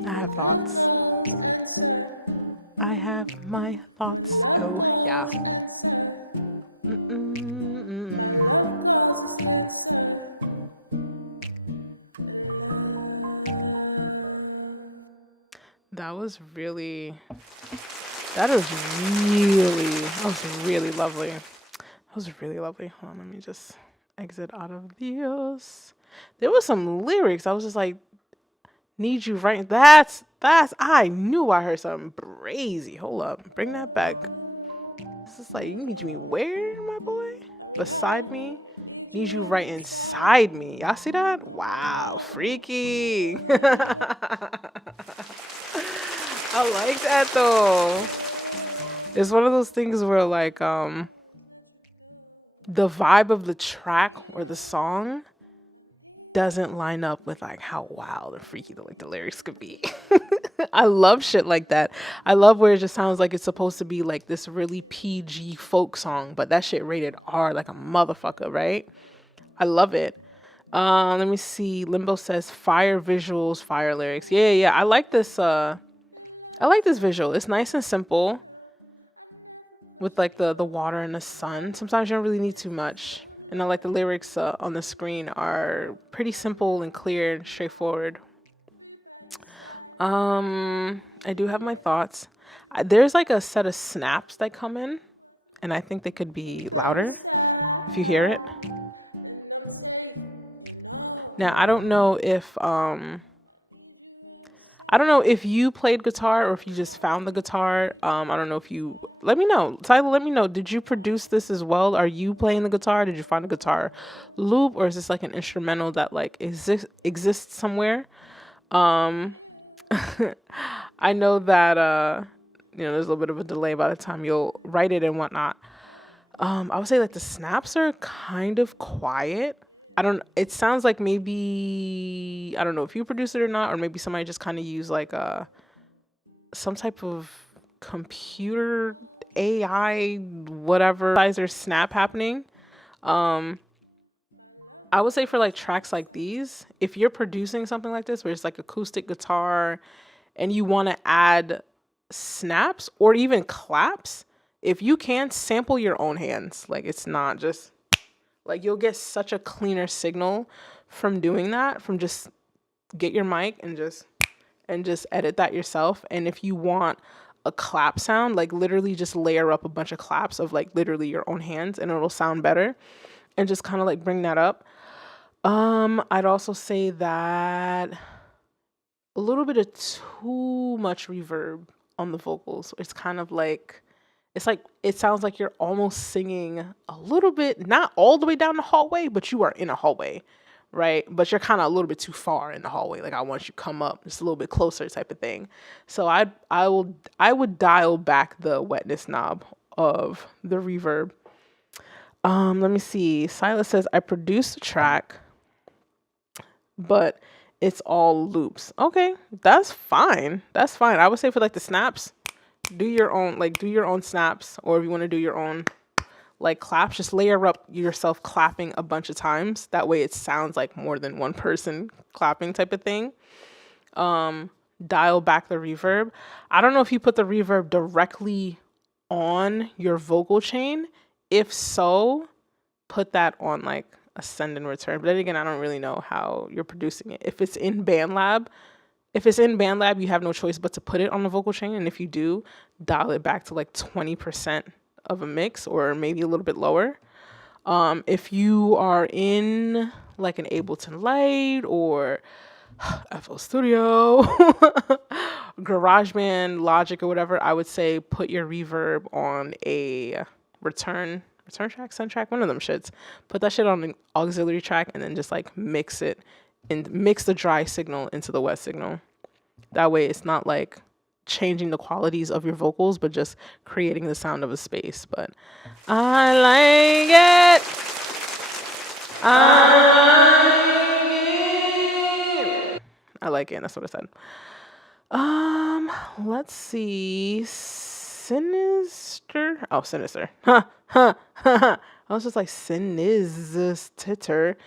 I have thoughts. I have my thoughts. Oh, yeah. That was really lovely. That was really lovely. Hold on, let me just exit out of this. There was some lyrics. I was just like, need you right. That's I knew I heard something crazy. Hold up. Bring that back. This is like, you need me where, my boy? Beside me? Need you right inside me. Y'all see that? Wow, freaky. I like that though. It's one of those things where like the vibe of the track or the song doesn't line up with like how wild and freaky the lyrics could be. I love shit like that. I love where it just sounds like it's supposed to be like this really PG folk song, but that shit rated R like a motherfucker, right? I love it. Let me see. Limbo says fire visuals, fire lyrics. Yeah. I like this. I like this visual. It's nice and simple with like the water and the sun. Sometimes you don't really need too much. And I like the lyrics on the screen are pretty simple and clear and straightforward. I do have my thoughts. There's like a set of snaps that come in, and I think they could be louder if you hear it. Now, I don't know if you played guitar or if you just found the guitar. I don't know if you... Let me know. Tyler, let me know. Did you produce this as well? Are you playing the guitar? Did you find a guitar loop? Or is this like an instrumental that like exists somewhere? I know that, there's a little bit of a delay by the time you'll write it and whatnot. I would say like the snaps are kind of quiet. It sounds like maybe, I don't know if you produced it or not, or maybe somebody just kind of used like some type of computer AI, whatever, sizer snap happening. I would say for like tracks like these, if you're producing something like this, where it's like acoustic guitar and you want to add snaps or even claps, if you can sample your own hands, like it's not just... Like you'll get such a cleaner signal from doing that, from just get your mic and just edit that yourself. And if you want a clap sound, like literally just layer up a bunch of claps of like literally your own hands and it'll sound better, and just kind of like bring that up. I'd also say that a little bit of too much reverb on the vocals. It's kind of like... It's like, it sounds like you're almost singing a little bit, not all the way down the hallway, but you are in a hallway, right? But you're kind of a little bit too far in the hallway. Like I want you to come up just a little bit closer type of thing. So I would dial back the wetness knob of the reverb. Let me see. Silas says, I produced a track, but it's all loops. Okay, that's fine. That's fine. I would say for like the snaps, do your own snaps, or if you want to do your own like claps, just layer up yourself clapping a bunch of times. That way it sounds like more than one person clapping type of thing. Dial back the reverb. I don't know if you put the reverb directly on your vocal chain. If so, put that on like a send and return. But then again, I don't really know how you're producing it. If it's in BandLab, you have no choice but to put it on the vocal chain. And if you do, dial it back to like 20% of a mix, or maybe a little bit lower. If you are in like an Ableton Lite or FL Studio, GarageBand, Logic, or whatever, I would say put your reverb on a return track, send track, one of them shits. Put that shit on an auxiliary track and then just like mix it and mix the dry signal into the wet signal. That way it's not like changing the qualities of your vocals, but just creating the sound of a space. But I like it. I like it. That's what I said. Let's see. Sinister. Oh, Sinister. I was just like Sinister.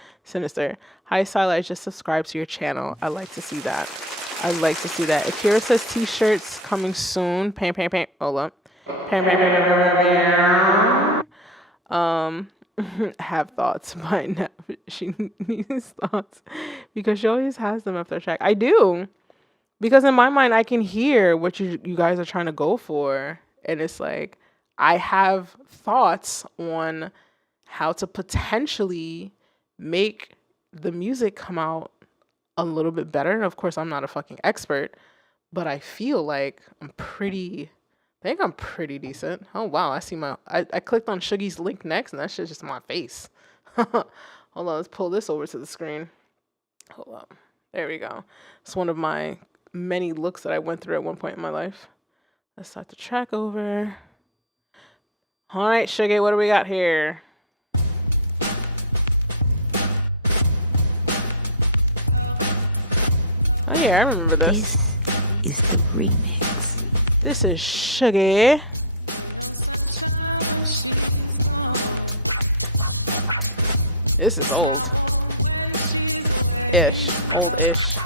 Hi, Sila. I just subscribed to your channel. I like to see that. Akira says t-shirts coming soon. Pam. Hold up. Pam. Have thoughts by now. She needs thoughts because she always has them after the track. I do. Because in my mind, I can hear what you guys are trying to go for. And it's like, I have thoughts on how to potentially make the music come out a little bit better. And of course, I'm not a fucking expert, but I feel like I'm pretty decent. Oh, wow. I see I clicked on Shuggy's link next, and that shit's just my face. Hold on. Let's pull this over to the screen. Hold up. There we go. It's one of my many looks that I went through at one point in my life. Let's start the track over. All right, Shuggy, what do we got here? Oh yeah, I remember this. This is the remix. This is Shuggy. This is old. Ish. Old-ish.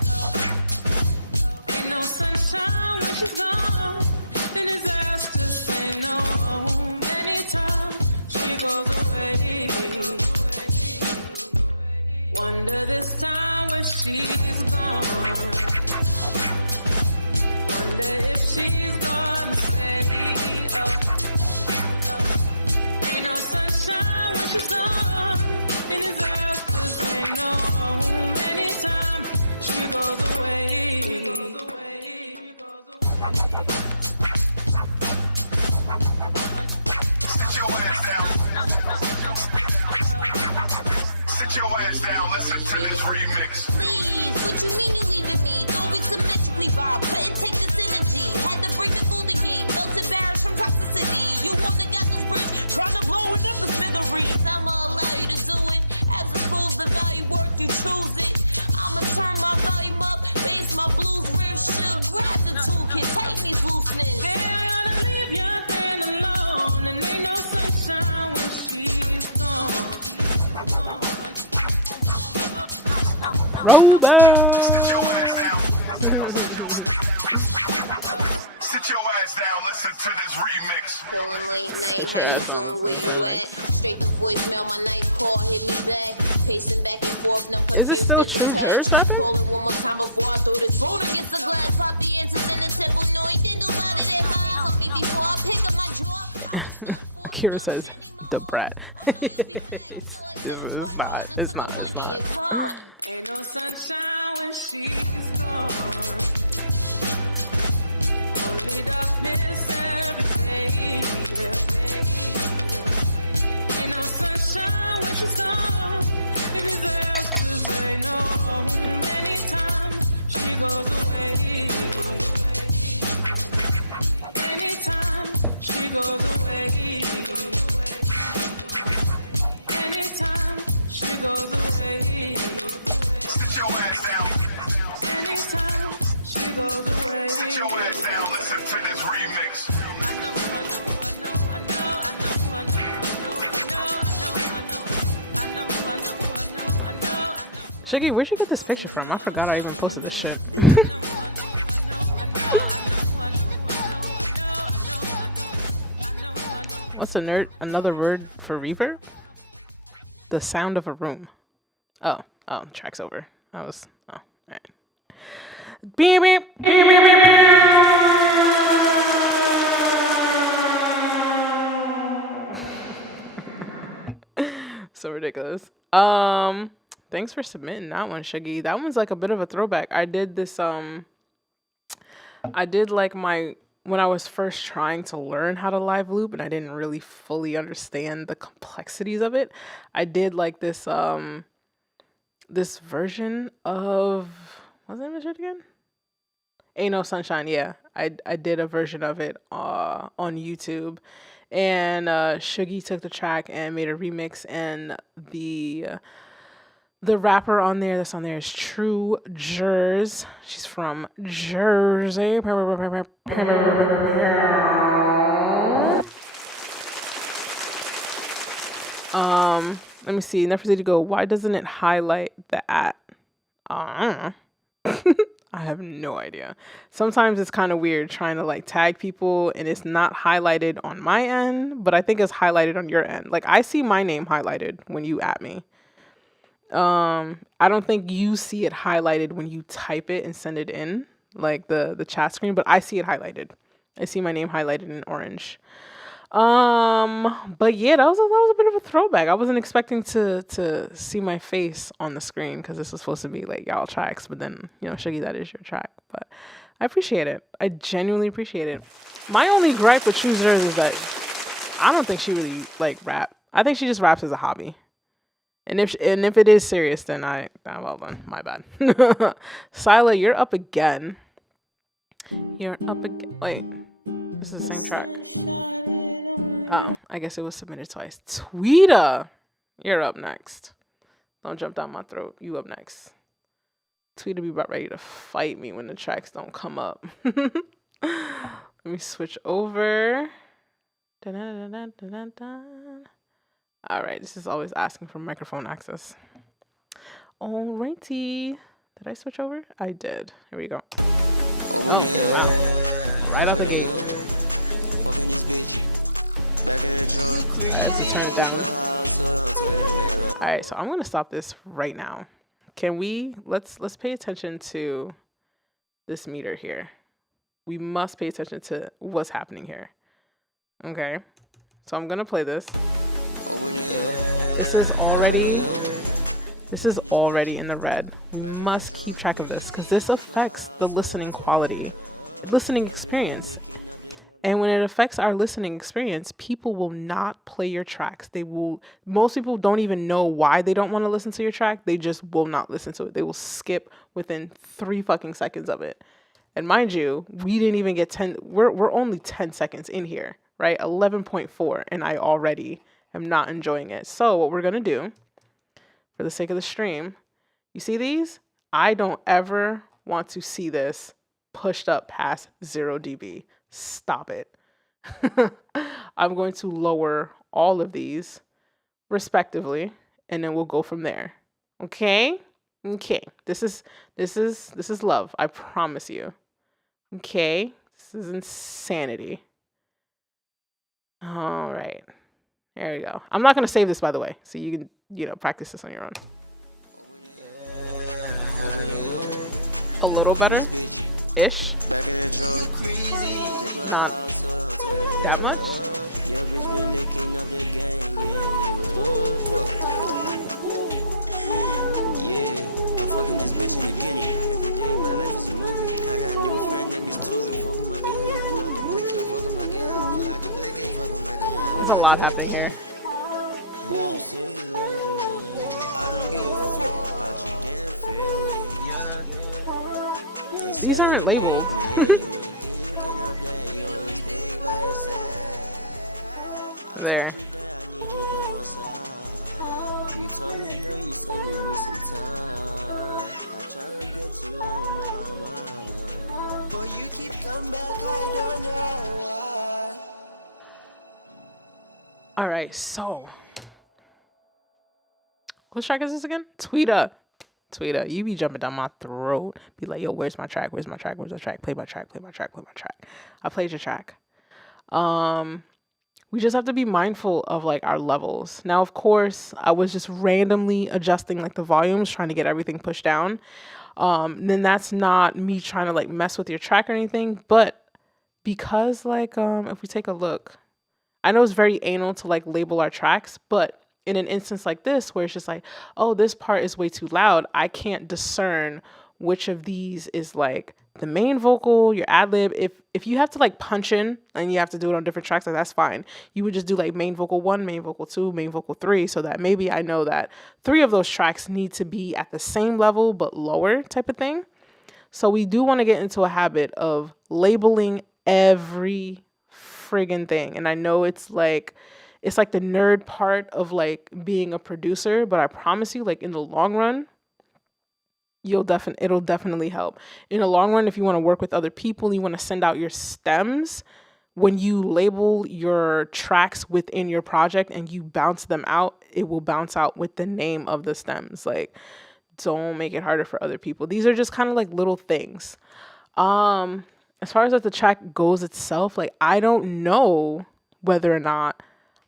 Sit your ass down. Sit your ass down. Listen to this remix. Robot! Sit your ass down. Sit your ass down. Listen to this remix. Sit your ass on this remix. Is it still True Jers rapping? Akira says, the brat. it's not. It's not. It's not. Sit your ass down. Sit your ass down. Listen to this remix. Shiggy, where'd you get this picture from? I forgot I even posted this shit. What's another word for reverb? The sound of a room. Oh, track's over. Alright. Beep, beep, beep, beep, beep, beep. So ridiculous. Thanks for submitting that one, Shuggy. That one's like a bit of a throwback. I did this, when I was first trying to learn how to live loop and I didn't really fully understand the complexities of it. I did like this, this version of, what's the name of it again? Ain't No Sunshine. Yeah, I did a version of it on YouTube, and Shuggy took the track and made a remix, and the rapper on there that's on there is True Jers. She's from Jersey. Let me see. Nefertiti go, why doesn't it highlight the at? I don't know. I have no idea. Sometimes it's kind of weird trying to like tag people and it's not highlighted on my end, but I think it's highlighted on your end. Like I see my name highlighted when you at me. I don't think you see it highlighted when you type it and send it in, like the chat screen, but I see it highlighted. I see my name highlighted in orange. But yeah, that was a bit of a throwback. I wasn't expecting to see my face on the screen because this was supposed to be like y'all tracks, but then Shuggy, that is your track. But I appreciate it. I genuinely appreciate it. My only gripe with Choosers is that I don't think she really like rap. I think she just raps as a hobby. And if it is serious, then well then, my bad. Sila, you're up again. You're up again. Wait, this is the same track. Oh, I guess it was submitted twice. Tweeta, you're up next. Don't jump down my throat. You up next. Tweeta be about ready to fight me when the tracks don't come up. Let me switch over. All right, this is always asking for microphone access. Alrighty. Did I switch over? I did. Here we go. Oh, wow. Right out the gate. I have to turn it down. Alright, so I'm gonna stop this right now. Can we let's pay attention to this meter here. We must pay attention to what's happening here. Okay. So I'm gonna play this. This is already in the red. We must keep track of this because this affects the listening quality, listening experience. And when it affects our listening experience, people will not play your tracks. Most people don't even know why they don't want to listen to your track. They just will not listen to it. They will skip within 3 fucking seconds of it. And mind you, we didn't even get 10, we're only 10 seconds in here, right? 11.4, and I already am not enjoying it. So what we're gonna do, for the sake of the stream, you see these? I don't ever want to see this pushed up past 0 dB. Stop it. I'm going to lower all of these respectively, and then we'll go from there. Okay? Okay. This is love. I promise you. Okay? This is insanity. All right. There we go. I'm not going to save this, by the way, so you can, practice this on your own. A little better-ish. Not that much. There's a lot happening here. These aren't labeled. There. All right, so what track is this again? Tweeta, you be jumping down my throat. Be like, yo, where's my track? Where's my track? Where's my track? Play my track. Play my track. Play my track. I played your track. We just have to be mindful of like our levels. Now, of course, I was just randomly adjusting like the volumes, trying to get everything pushed down. Then that's not me trying to like mess with your track or anything, but because like, if we take a look, I know it's very anal to like label our tracks, but in an instance like this, where it's just like, oh, this part is way too loud, I can't discern which of these is like the main vocal, your ad lib. If you have to like punch in and you have to do it on different tracks, like that's fine. You would just do like main vocal 1, main vocal 2, main vocal 3, so that maybe I know that 3 of those tracks need to be at the same level but lower type of thing. So we do want to get into a habit of labeling every friggin' thing. And I know it's like the nerd part of like being a producer, but I promise you, like in the long run, it'll definitely help. In the long run, if you want to work with other people, you want to send out your stems, when you label your tracks within your project and you bounce them out, it will bounce out with the name of the stems. Like, don't make it harder for other people. These are just kind of like little things. As far as like the track goes itself, like I don't know whether or not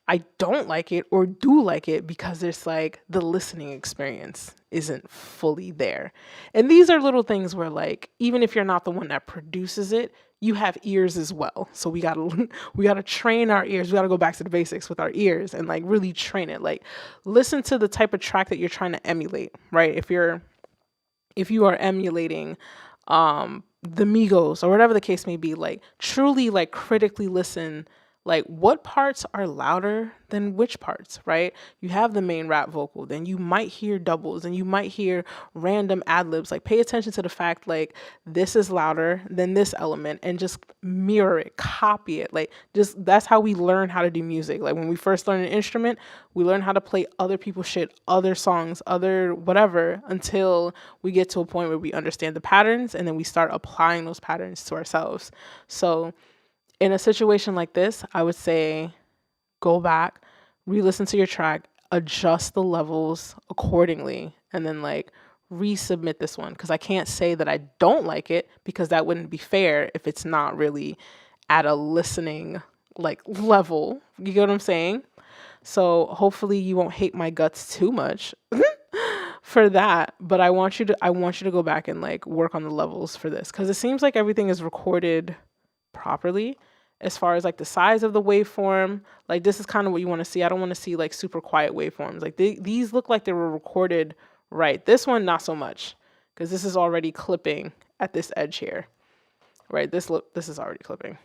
I don't like it or do like it, because it's like the listening experience isn't fully there. And these are little things where like, even if you're not the one that produces it, you have ears as well. So we gotta train our ears. We gotta go back to the basics with our ears and like really train it. Like listen to the type of track that you're trying to emulate, right? If you are emulating the Migos or whatever the case may be, like truly like critically listen, like what parts are louder than which parts, right? You have the main rap vocal, then you might hear doubles and you might hear random ad libs. Like pay attention to the fact like this is louder than this element and just mirror it, copy it. Like just that's how we learn how to do music. Like when we first learn an instrument, we learn how to play other people's shit, other songs, other whatever, until we get to a point where we understand the patterns and then we start applying those patterns to ourselves. So in a situation like this, I would say go back, re-listen to your track, adjust the levels accordingly, and then like resubmit this one, because I can't say that I don't like it, because that wouldn't be fair if it's not really at a listening like level. You get what I'm saying? So hopefully you won't hate my guts too much for that, but I want you to go back and like work on the levels for this, because it seems like everything is recorded properly as far as like the size of the waveform. Like this is kind of what you want to see. I don't want to see like super quiet waveforms. Like these look like they were recorded right. This one not so much, because this is already clipping at this edge here, right? This is already clipping.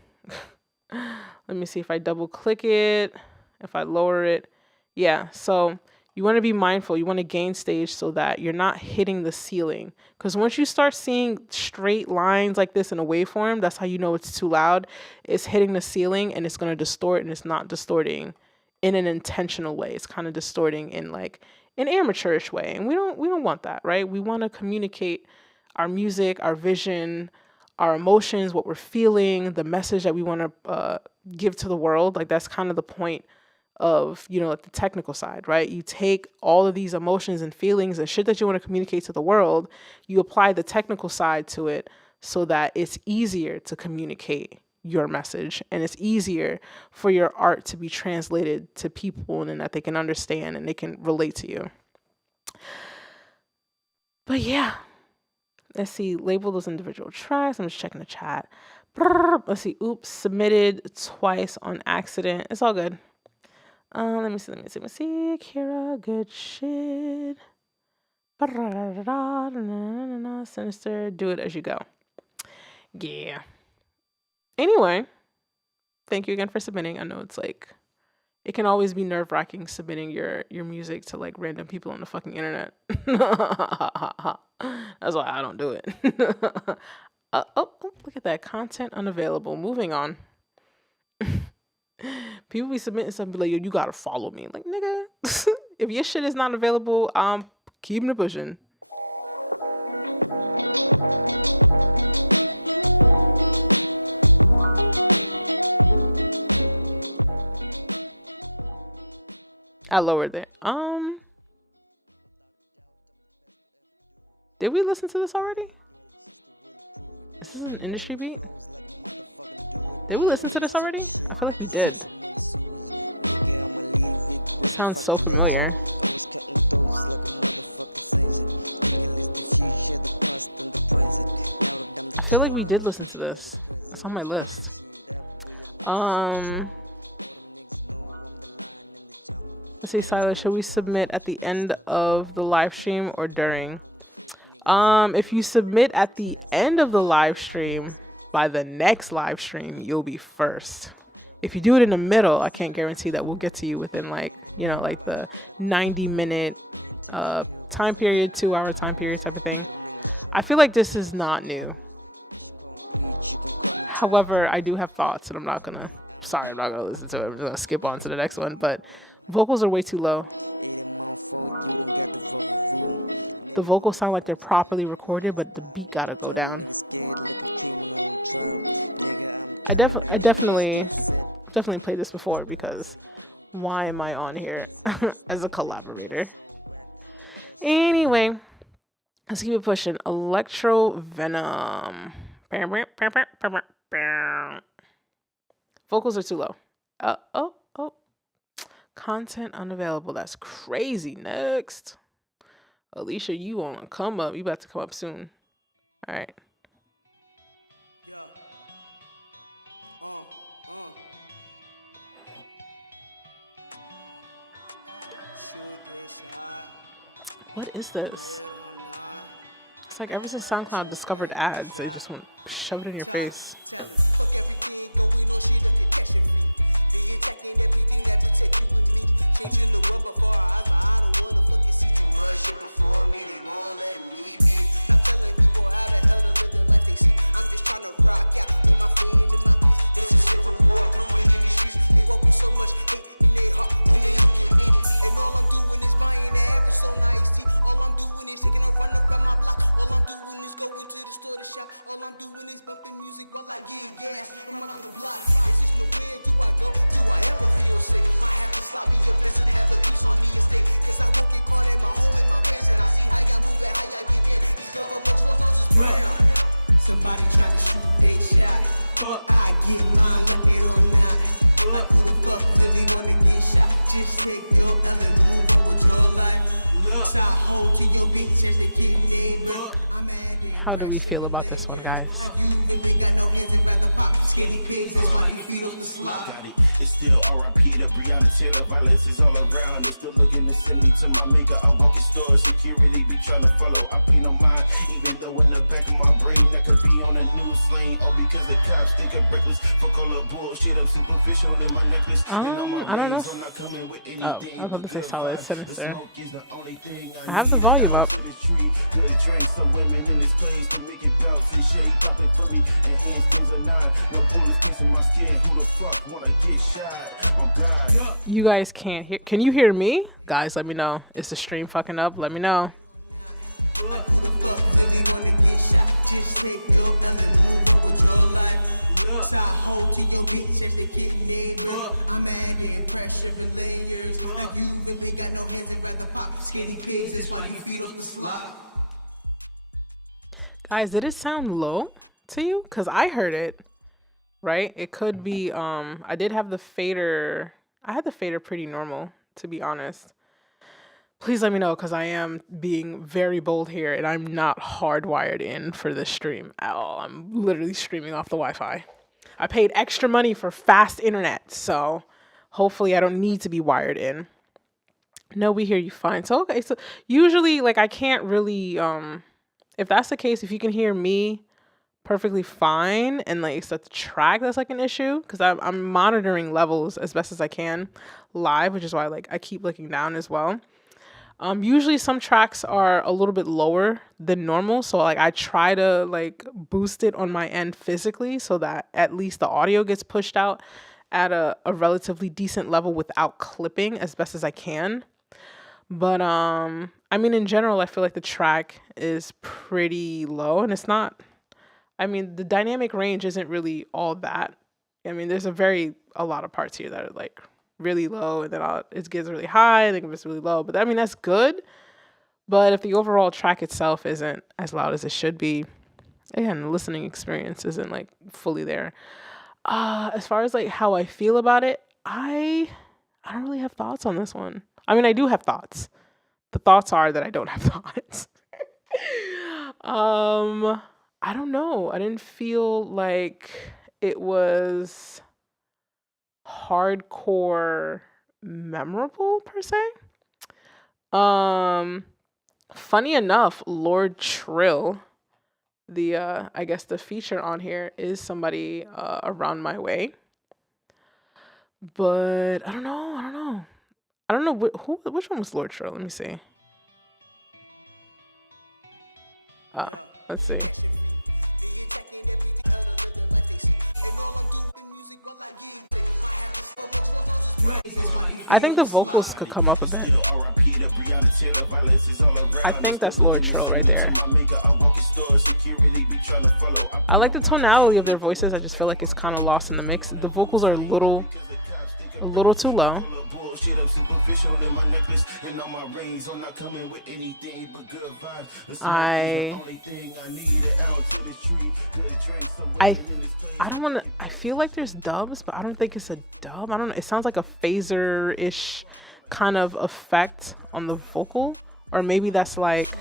Let me see if I double click it, if I lower it. Yeah, so you want to be mindful. You want to gain stage so that you're not hitting the ceiling. Because once you start seeing straight lines like this in a waveform, that's how you know it's too loud. It's hitting the ceiling and it's going to distort, and it's not distorting in an intentional way. It's kind of distorting in like an amateurish way. And we don't want that, right? We want to communicate our music, our vision, our emotions, what we're feeling, the message that we want to give to the world. Like that's kind of the point of, you know, like the technical side, right? You take all of these emotions and feelings and shit that you want to communicate to the world, you apply the technical side to it so that it's easier to communicate your message, and it's easier for your art to be translated to people and that they can understand and they can relate to you. But yeah, let's see, label those individual tracks. I'm just checking the chat. Let's see, oops, submitted twice on accident. It's all good. Let me see. Kira, good shit. Sinister, do it as you go. Yeah. Anyway, thank you again for submitting. I know it's like, it can always be nerve-wracking submitting your music to like random people on the fucking internet. That's why I don't do it. Oh, look at that. Content unavailable. Moving on. People be submitting something like, yo, you gotta follow me. Like, nigga, if your shit is not available, keep it pushing. I lowered it. Did we listen to this already? Is this an industry beat? Did we listen to this already? I feel like we did. It sounds so familiar. I feel like we did listen to this. It's on my list. Let's see, Silas, should we submit at the end of the live stream or during? If you submit at the end of the live stream, by the next live stream, you'll be first. If you do it in the middle, I can't guarantee that we'll get to you within like, you know, like the 90-minute time period, 2-hour time period type of thing. I feel like this is not new. However, I do have thoughts, and I'm not gonna listen to it. I'm just gonna skip on to the next one, but vocals are way too low. The vocals sound like they're properly recorded, but the beat gotta go down. I definitely played this before, because why am I on here as a collaborator? Anyway, let's keep it pushing. Electro Venom. Vocals are too low. Oh. Content unavailable. That's crazy. Next. Alicia, you want to come up. You about to come up soon. All right. What is this? It's like ever since SoundCloud discovered ads, they just want to shove it in your face. How do we feel about this one, guys? Got it. It's still R.I.P. to Breonna Taylor. Violence is all around. They still looking to send me to my maker. I walk in stores, security be trying to follow. I pay no mind, even though in the back of my brain I could be on a news lane. All because the cops think I'm reckless. Fuck all the bullshit. I'm superficial in my necklace. I don't know. Oh, I was about to say Solid Sinister. I have the volume up. Could drink some women in this place to make it bounce and shake. Pop it for me and hand spins a 9. No bullets missing my skin. Who the fuck wanna get shot? Oh God. You guys can't hear. Can you hear me? Guys, let me know. Is the stream fucking up? Let me know. Guys, did it sound low to you? Because I heard it, right? It could be, I did have the fader. I had the fader pretty normal, to be honest. Please let me know, because I am being very bold here, and I'm not hardwired in for this stream at all. I'm literally streaming off the Wi-Fi. I paid extra money for fast internet, so hopefully I don't need to be wired in. No, we hear you fine. So, okay, so usually, like, I can't really, if that's the case, if you can hear me perfectly fine, and like it's the track that's like an issue, because I'm monitoring levels as best as I can live, which is why like I keep looking down as well. Usually some tracks are a little bit lower than normal, so like I try to like boost it on my end physically so that at least the audio gets pushed out at a relatively decent level without clipping as best as I can. But I mean, in general, I feel like the track is pretty low, and it's not, I mean, the dynamic range isn't really all that. I mean, there's a lot of parts here that are like really low, and then it gets really high, and then it's really low. But I mean, that's good. But if the overall track itself isn't as loud as it should be, again, the listening experience isn't like fully there. As far as like how I feel about it, I don't really have thoughts on this one. I mean, I do have thoughts. The thoughts are that I don't have thoughts. I don't know. I didn't feel like it was hardcore memorable per se. Funny enough, Lord Trill, I guess the feature on here is somebody around my way. But I don't know. I don't know which one was Lord Trill. Let me see. Let's see. I think the vocals could come up a bit. I think that's Lord Trill right there. I like the tonality of their voices. I just feel like it's kind of lost in the mix. The vocals are a little too low. I don't want to. I feel like there's dubs, but I don't think it's a dub. I don't know. It sounds like a phaser-ish kind of effect on the vocal, or maybe that's just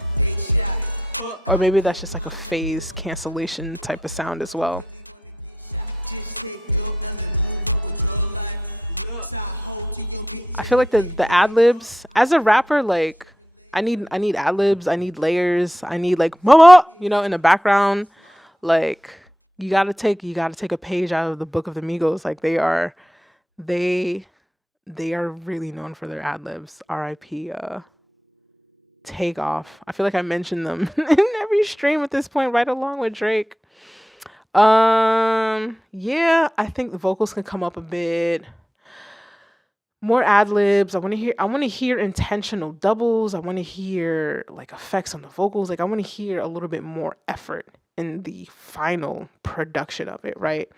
like a phase cancellation type of sound as well. I feel like the ad-libs, as a rapper, like I need ad-libs, I need layers, I need like mama, in the background. Like you gotta take a page out of the book of the Migos. Like they are really known for their ad-libs. R.I.P. Takeoff. I feel like I mentioned them in every stream at this point, right along with Drake. Yeah, I think the vocals can come up a bit. More ad-libs. I want to hear intentional doubles. I want to hear like effects on the vocals. Like I want to hear a little bit more effort in the final production of it, right?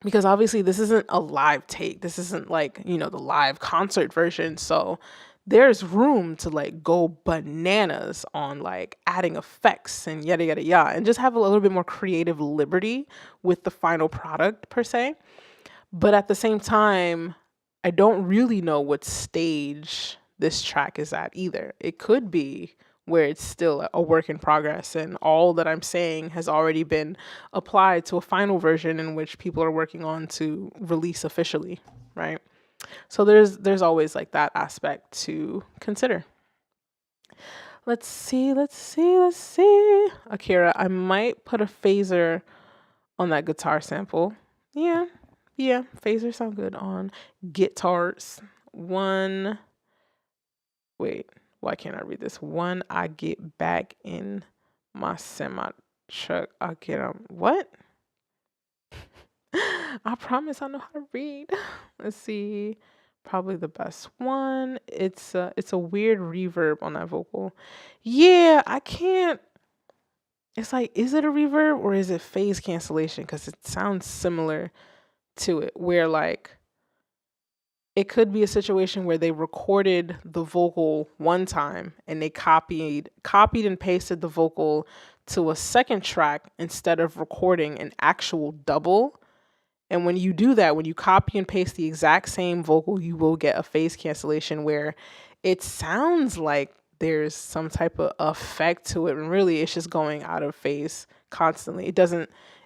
Because obviously this isn't a live take. This isn't like, the live concert version. So there's room to like go bananas on like adding effects and yada yada yada, and just have a little bit more creative liberty with the final product per se. But at the same time, I don't really know what stage this track is at either. It could be where it's still a work in progress and all that I'm saying has already been applied to a final version in which people are working on to release officially, right? So there's always like that aspect to consider. Let's see. Akira, I might put a phaser on that guitar sample. Yeah, phasers sound good on guitars. Wait, why can't I read this? When I get back in my semi truck, I'll get what? I promise I know how to read. Let's see. Probably the best one. It's a weird reverb on that vocal. Yeah, I can't. It's like, is it a reverb or is it phase cancellation? Because it sounds similar to it, where like it could be a situation where they recorded the vocal one time and they copied and pasted the vocal to a second track instead of recording an actual double. And when you do that, when you copy and paste the exact same vocal, you will get a phase cancellation where it sounds like there's some type of effect to it, and really it's just going out of phase constantly.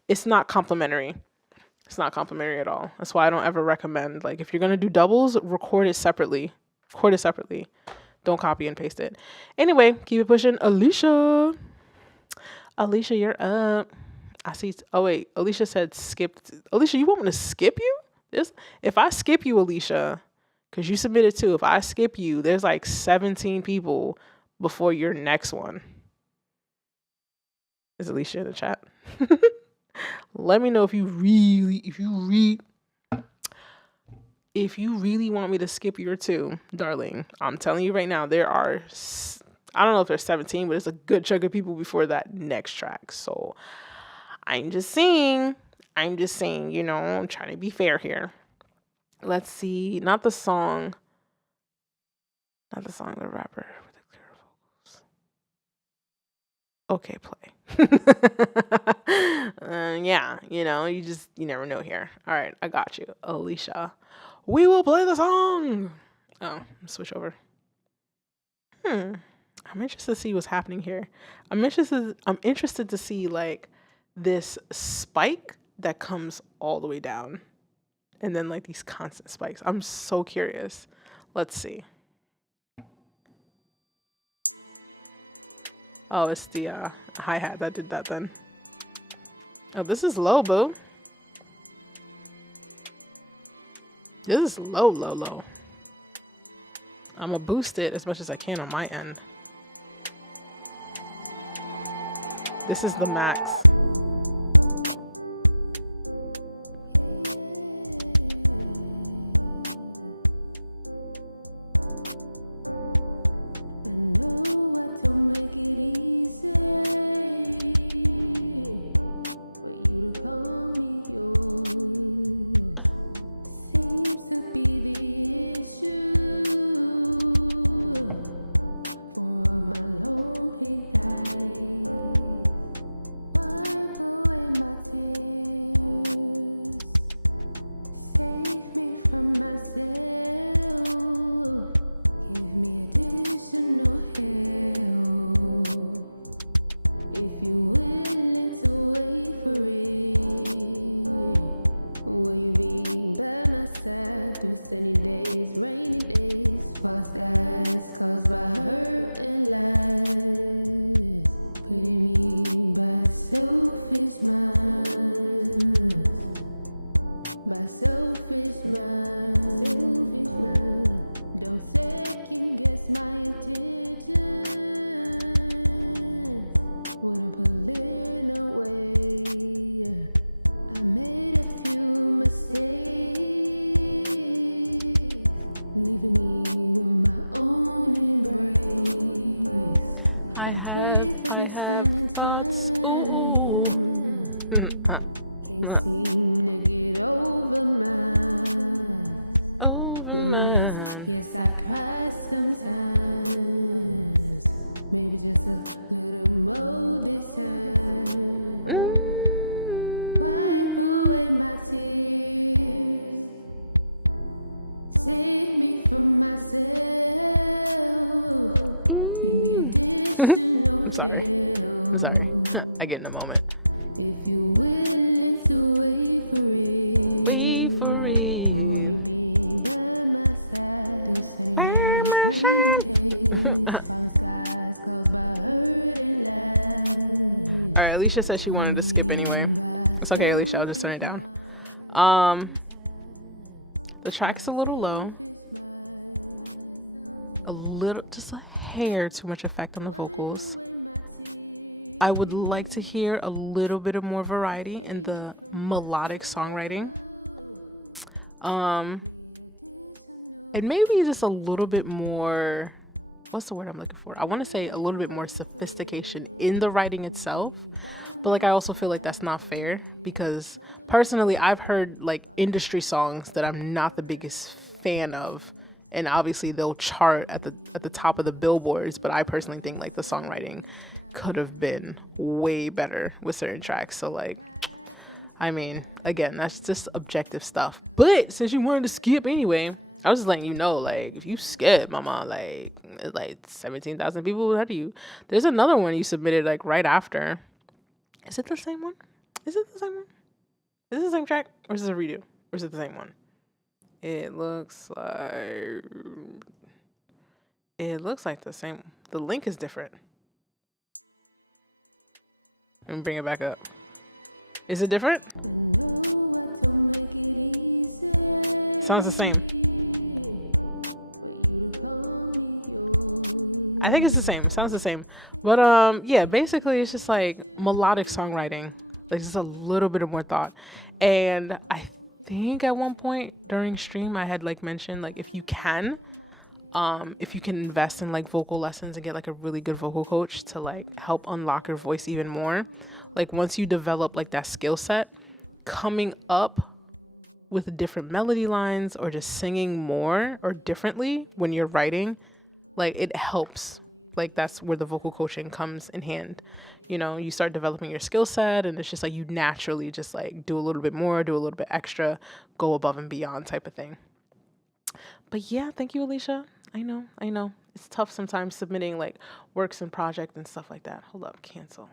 It's not complementary. It's not complimentary at all. That's why I don't ever recommend, like, if you're going to do doubles, record it separately. Don't copy and paste it. Anyway, keep it pushing. Alicia, you're up. I see. Oh, wait. Alicia said skip. Alicia, you want me to skip you? If I skip you, Alicia, because you submitted too, if I skip you, there's like 17 people before your next one. Is Alicia in the chat? Let me know if you really want me to skip your two, darling. I'm telling you right now, there are, I don't know if there's 17, but it's a good chunk of people before that next track. So I'm just saying, you know, I'm trying to be fair here. Let's see, not the song, the rapper with the clear vocals. Okay, play. Yeah, you know, you never know here. All right, I got you, Alicia. We will play the song. Oh, switch over. I'm interested to see what's happening here. I'm interested to see like this spike that comes all the way down, and then like these constant spikes. I'm so curious. Let's see. Oh, it's the hi-hat that did that then. Oh, this is low, boo. This is low. I'm gonna boost it as much as I can on my end. This is the max. I have thoughts. Ooh. Over man. I'm sorry. I'm sorry. I get in a moment. Wait for it. Alright, Alicia said she wanted to skip anyway. It's okay, Alicia, I'll just turn it down. The track's a little low. A little, just a hair too much effect on the vocals. I would like to hear a little bit of more variety in the melodic songwriting. And maybe just a little bit more, what's the word I'm looking for? I want to say a little bit more sophistication in the writing itself. But like I also feel like that's not fair because personally I've heard like industry songs that I'm not the biggest fan of. And obviously they'll chart at the top of the billboards, but I personally think like the songwriting could have been way better with certain tracks. So like, I mean, again, that's just objective stuff. But since you wanted to skip anyway, I was just letting you know, like, if you skip, mama, like, it's like 17,000 people ahead of you. There's another one you submitted like right after. Is it the same one? Is it the same one? Is it the same track? Or is it a redo? Or is it the same one? It looks like the same. The link is different. Let me bring it back up. Is it different? Sounds the same. I think it's the same. It sounds the same. But yeah, basically it's just like melodic songwriting. Like just a little bit of more thought. And I think at one point during stream I had like mentioned like if you can invest in like vocal lessons and get like a really good vocal coach to like help unlock your voice even more. Like once you develop like that skill set, coming up with different melody lines or just singing more or differently when you're writing, like it helps. Like that's where the vocal coaching comes in hand. You know, you start developing your skill set and it's just like you naturally just like do a little bit more, do a little bit extra, go above and beyond type of thing. But yeah, thank you, Alicia. I know. It's tough sometimes submitting like works and projects and stuff like that. Hold up, cancel.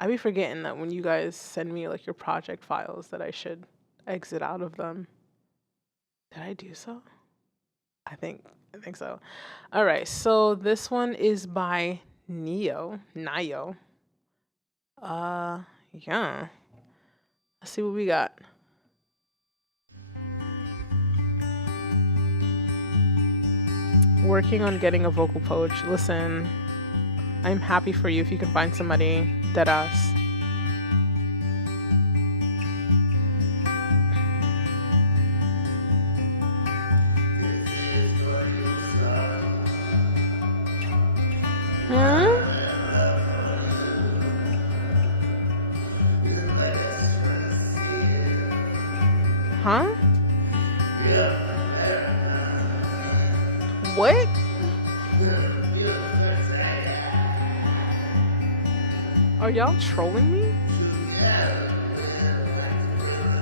I be forgetting that when you guys send me like your project files that I should exit out of them. Did I do so? I think so. All right, so this one is by Nayo. Yeah. Let's see what we got. Working on getting a vocal coach. Listen, I'm happy for you if you can find somebody deadass. Huh? What? Are y'all trolling me?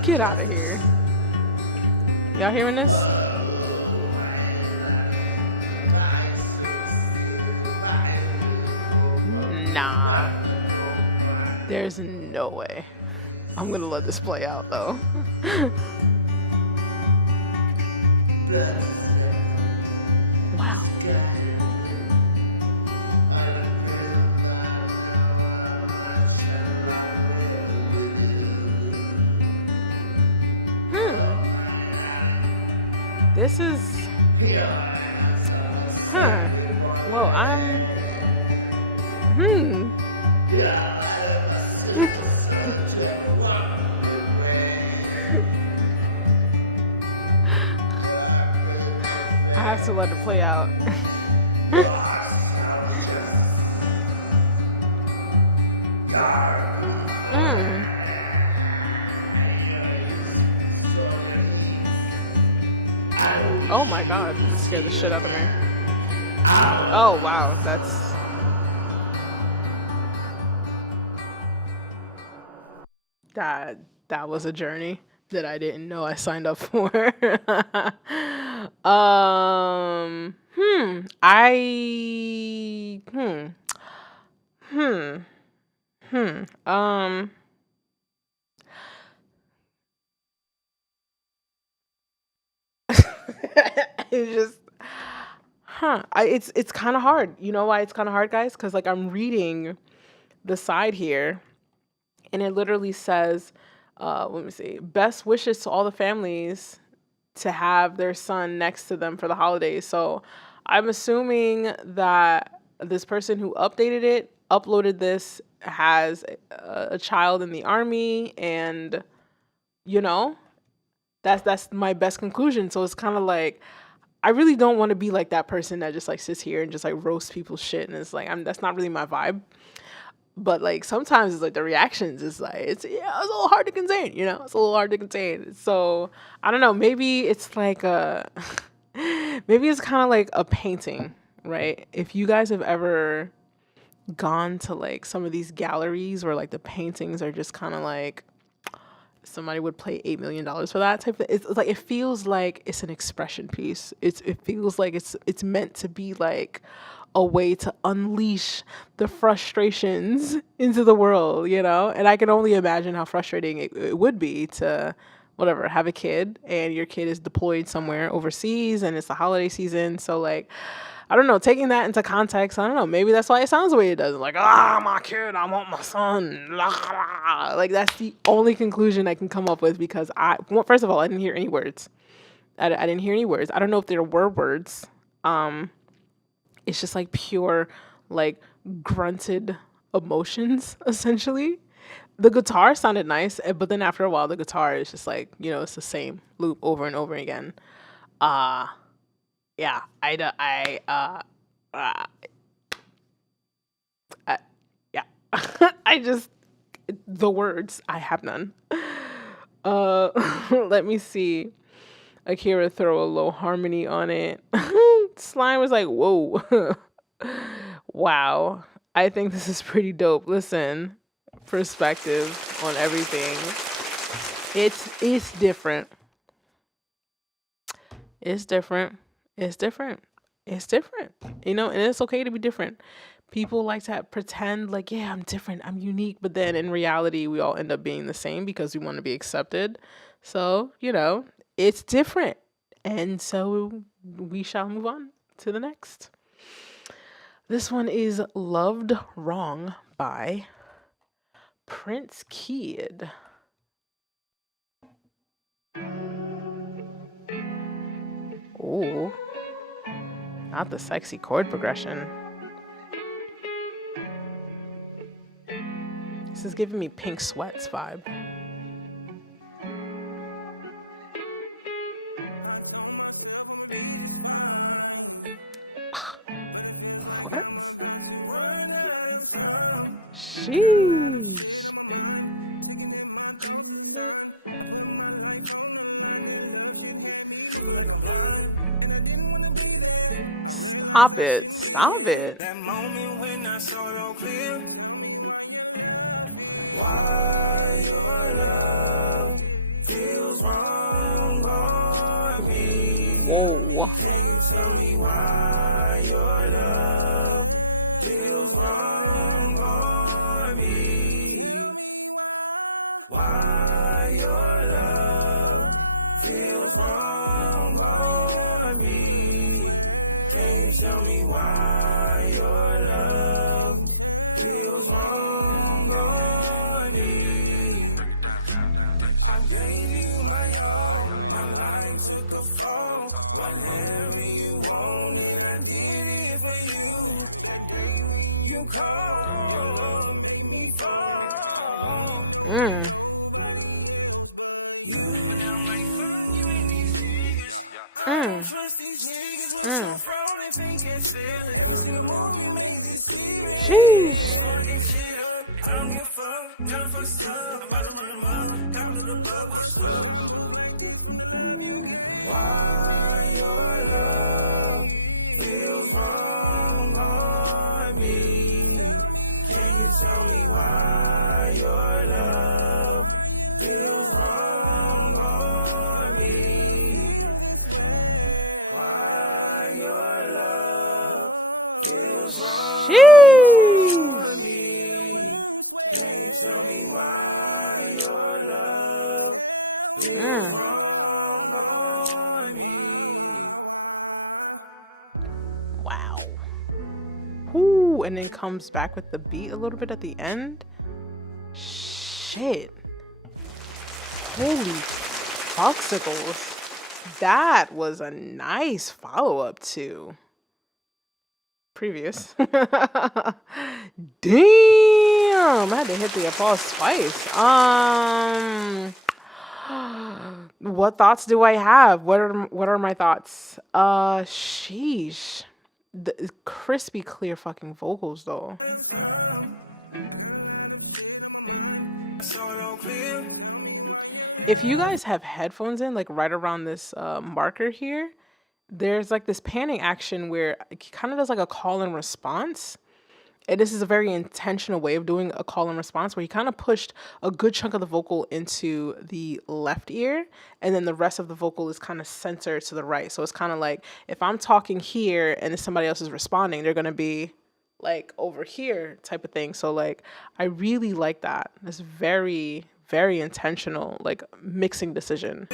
Get out of here. Y'all hearing this? Nah. There's no way. I'm gonna let this play out though. Wow. This is... Huh. Well, I'm... I have to let it play out. Oh my god, that scared the shit out of me. Oh wow, that's... That was a journey that I didn't know I signed up for. I hmm hmm it's just it's kind of hard. You know why it's kind of hard, guys? Because like I'm reading the side here, and it literally says, let me see, best wishes to all the families to have their son next to them for the holidays. So I'm assuming that this person who uploaded this has a child in the army, and you know, that's my best conclusion. So it's kind of like I really don't want to be like that person that just like sits here and just like roasts people's shit, and it's like that's not really my vibe. But like sometimes it's like the reactions is like it's a little hard to contain, you know? It's a little hard to contain. So I don't know, maybe it's like a maybe it's kind of like a painting, right? If you guys have ever gone to like some of these galleries where like the paintings are just kind of like somebody would pay $8 million for that type of, it's like it feels like it's an expression piece. It feels like it's meant to be like a way to unleash the frustrations into the world, you know? And I can only imagine how frustrating it would be to whatever, have a kid and your kid is deployed somewhere overseas and it's the holiday season. So like, I don't know, taking that into context, I don't know, maybe that's why it sounds the way it does. Like, my kid, I want my son. Like, that's the only conclusion I can come up with because first of all, I didn't hear any words. I didn't hear any words. I don't know if there were words. It's just like pure, like, grunted emotions, essentially. The guitar sounded nice, but then after a while, the guitar is just like, you know, it's the same loop over and over again. Yeah, yeah. I just, the words, I have none. Let me see. Akira throw a low harmony on it. Slime was like, whoa. Wow. I think this is pretty dope. Listen, perspective on everything. It's different. It's different. It's different. It's different. You know, and it's okay to be different. People like to pretend like, yeah, I'm different, I'm unique, but then in reality, we all end up being the same because we want to be accepted. So, you know, it's different. And so we shall move on to the next. This one is Loved Wrong by Prince Kid. Oh, not the sexy chord progression. This is giving me Pink Sweats vibe. What? Sheesh. Stop it. Stop it. That moment when I saw your clear. Why your love feels wrong on me. Whoa. Can you tell me why your love feels wrong on me? Why your love feels wrong on me? Can you tell me why your love feels wrong on me? I gave you my all, my life took a fall. Whatever you wanted, I did it for you. You called me fall. You know my phone, you ain't these niggas. I don't trust these niggas. When you're from, they think they're feelings. The more you make these feelings. Sheesh. I don't give a fuck, never fuck stuff. I'm about to run them up, got a little bug, what's up? Why your love feels wrong on me? Can you tell me why your love feels wrong on me? Why your love Wow. Ooh, and then comes back with the beat a little bit at the end. Shit. Holy foxicles. That was a nice follow-up to previous. Damn, I had to hit the applause twice. What thoughts do I have? What are my thoughts? Sheesh. The crispy clear fucking vocals though. If you guys have headphones in, like right around this marker here, there's like this panning action where it kind of does like a call and response. And this is a very intentional way of doing a call and response where he kind of pushed a good chunk of the vocal into the left ear, and then the rest of the vocal is kind of centered to the right. So it's kind of like if I'm talking here and if somebody else is responding, they're going to be like over here type of thing. So like I really like that. It's very, very intentional, like mixing decision.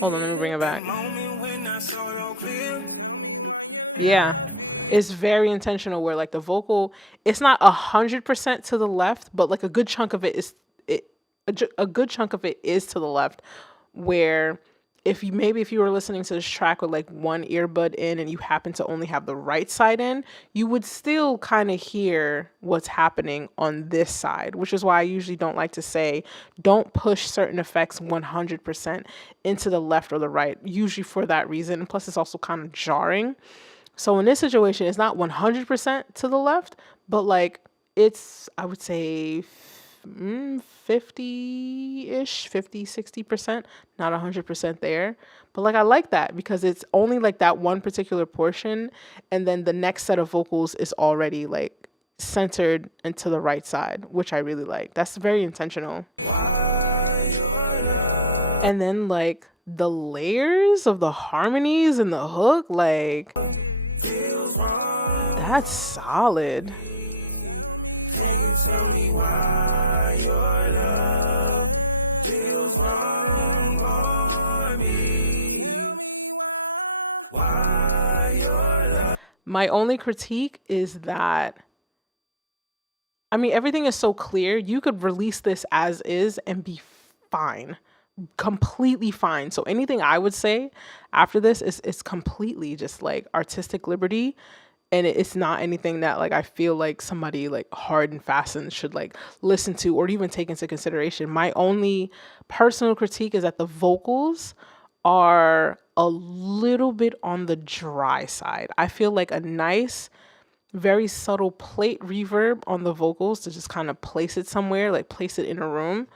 Hold on, let me bring it back. Yeah, it's very intentional where like the vocal, it's not 100% to the left, but like a good chunk of it is a good chunk of it is to the left, where if you were listening to this track with like one earbud in and you happen to only have the right side in, you would still kind of hear what's happening on this side, which is why I usually don't like to say don't push certain effects 100% into the left or the right, usually for that reason. And plus it's also kind of jarring. So in this situation, it's not 100% to the left, but like it's, I would say 50-ish, 60%, not 100% there. But like I like that because it's only like that one particular portion, and then the next set of vocals is already like centered and to the right side, which I really like. That's very intentional. And then like the layers of the harmonies and the hook, like that's solid. My only critique is that, I mean, everything is so clear. You could release this as is and be fine, completely fine. So anything I would say after this is completely just like artistic liberty. And it's not anything that like I feel like somebody like hard and fast should like listen to or even take into consideration. My only personal critique is that the vocals are a little bit on the dry side. I feel like a nice, very subtle plate reverb on the vocals to just kind of place it somewhere, like place it in a room,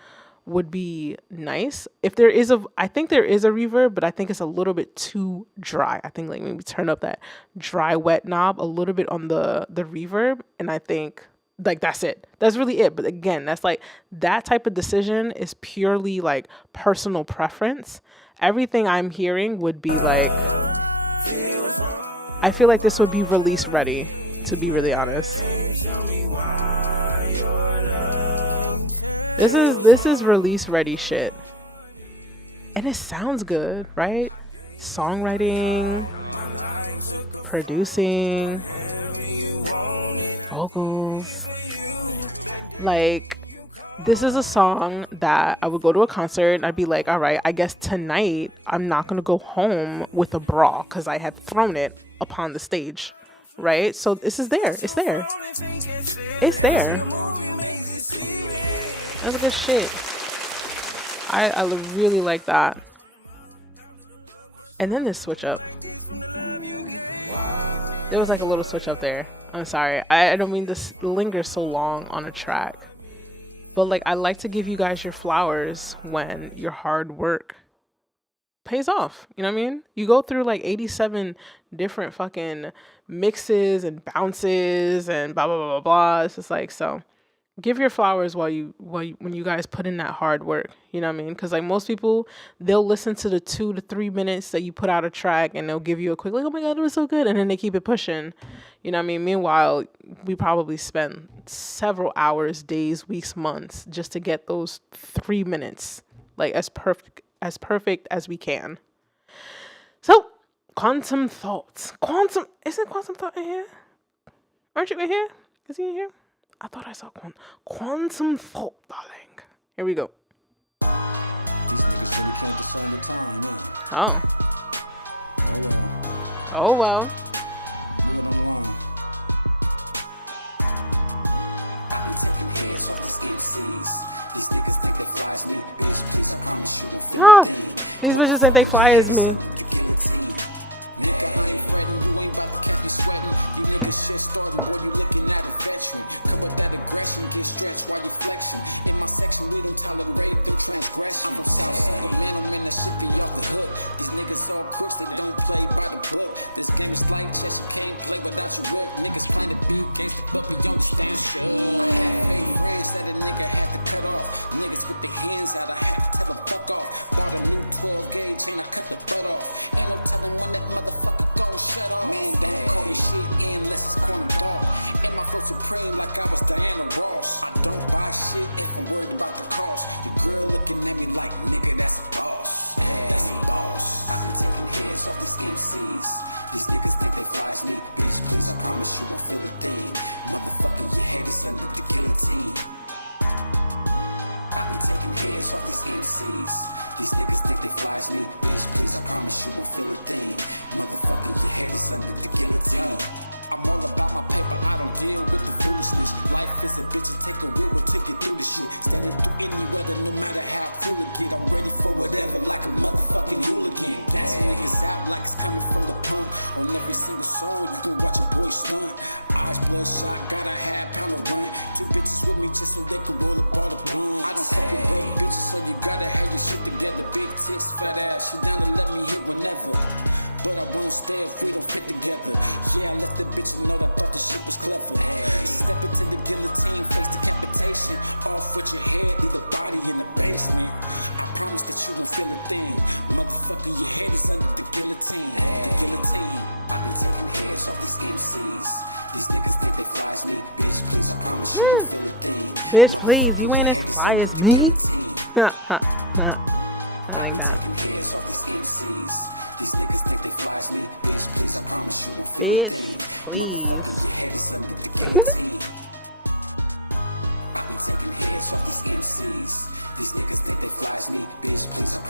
would be nice. If there is I think there is a reverb, but I think it's a little bit too dry. I think like maybe turn up that dry wet knob a little bit on the reverb, and I think like that's it. That's really it. But again, that's like that type of decision is purely like personal preference. Everything I'm hearing would be like, I feel like this would be release ready, to be really honest. This is release ready shit. And it sounds good, right? Songwriting, producing, vocals. Like, this is a song that I would go to a concert and I'd be like, all right, I guess tonight I'm not going to go home with a bra because I had thrown it upon the stage, right? So this is there. It's there. It's there. That's good shit. I really like that. And then this switch up. There was like a little switch up there. I'm sorry. I don't mean to linger so long on a track. But like I like to give you guys your flowers when your hard work pays off. You know what I mean? You go through like 87 different fucking mixes and bounces and blah, blah, blah, blah, blah. It's just like, so give your flowers when you guys put in that hard work. You know what I mean? Because like most people, they'll listen to the 2 to 3 minutes that you put out a track, and they'll give you a quick like, oh my god, it was so good, and then they keep it pushing. You know what I mean? Meanwhile, we probably spend several hours, days, weeks, months just to get those 3 minutes like as perfect as we can. So, quantum thoughts. Isn't quantum thought in here? Aren't you in here? Is he in here? I thought I saw quantum thought, darling. Here we go. Oh. Oh, well. Ah, these bitches think they fly as me. Bitch, please, you ain't as fly as me. I like that. Bitch, please.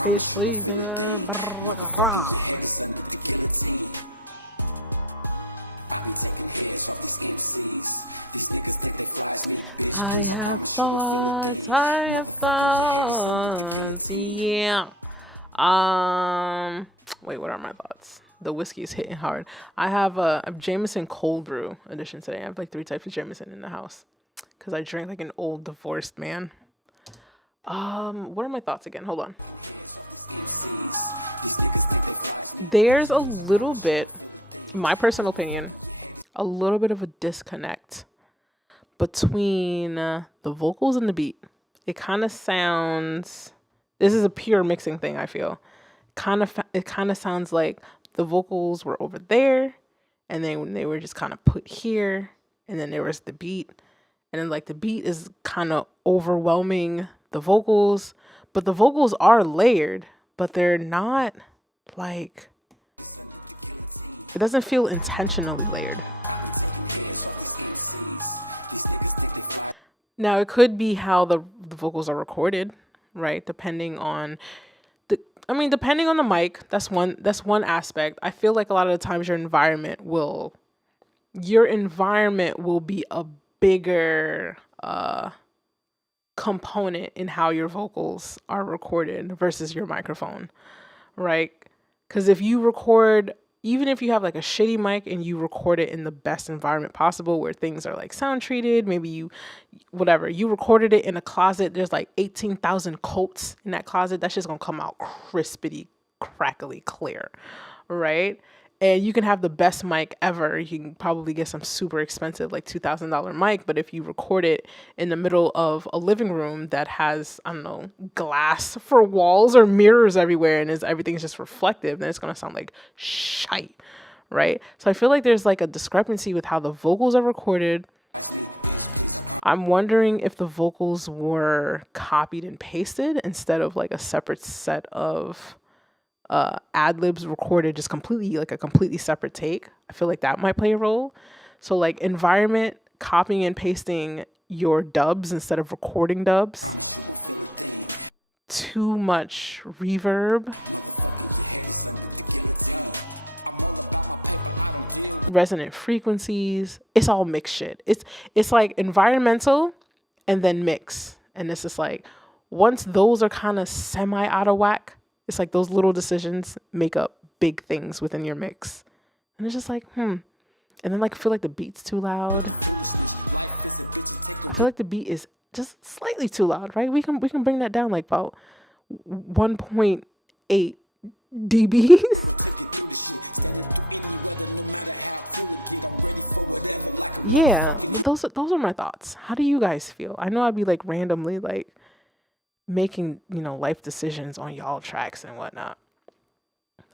Bitch, please, nigga. I have thoughts, yeah. Wait, what are my thoughts? The whiskey is hitting hard. I have a Jameson cold brew edition today. I have like 3 types of Jameson in the house because I drink like an old divorced man. What are my thoughts again? Hold on. There's a little bit, my personal opinion, a little bit of a disconnect between the vocals and the beat. It kind of sounds, this is a pure mixing thing, I feel. It kind of sounds like the vocals were over there, and then when they were just kind of put here, and then there was the beat, and then like the beat is kind of overwhelming the vocals, but the vocals are layered, but they're not like, it doesn't feel intentionally layered. Now, it could be how the vocals are recorded, right? Depending on the mic. That's one aspect. I feel like a lot of the times your environment will be a bigger component in how your vocals are recorded versus your microphone, right? Because if you record, even if you have like a shitty mic and you record it in the best environment possible where things are like sound treated, maybe you recorded it in a closet, there's like 18,000 coats in that closet, that's just gonna come out crispity, crackly clear, right? And you can have the best mic ever. You can probably get some super expensive, like $2,000 mic. But if you record it in the middle of a living room that has, I don't know, glass for walls or mirrors everywhere and everything's just reflective, then it's going to sound like shite, right? So I feel like there's like a discrepancy with how the vocals are recorded. I'm wondering if the vocals were copied and pasted instead of like a separate set of ad-libs recorded just completely, like a completely separate take. I feel like that might play a role. So like environment, copying and pasting your dubs instead of recording dubs. Too much reverb. Resonant frequencies. It's all mixed shit. It's like environmental and then mix. And it's just like, once those are kind of semi out of whack, it's like those little decisions make up big things within your mix. And it's just like, And then like I feel like the beat's too loud. I feel like the beat is just slightly too loud, right? We can bring that down like about 1.8 dBs. Yeah, but those are my thoughts. How do you guys feel? I know I'd be like randomly like making, life decisions on y'all tracks and whatnot.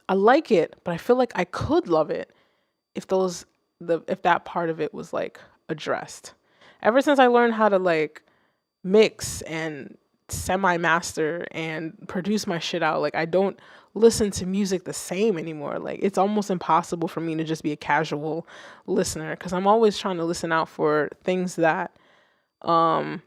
I like it, but I feel like I could love it if that part of it was like addressed. Ever since I learned how to like mix and semi-master and produce my shit out, like I don't listen to music the same anymore. Like it's almost impossible for me to just be a casual listener because I'm always trying to listen out for things that I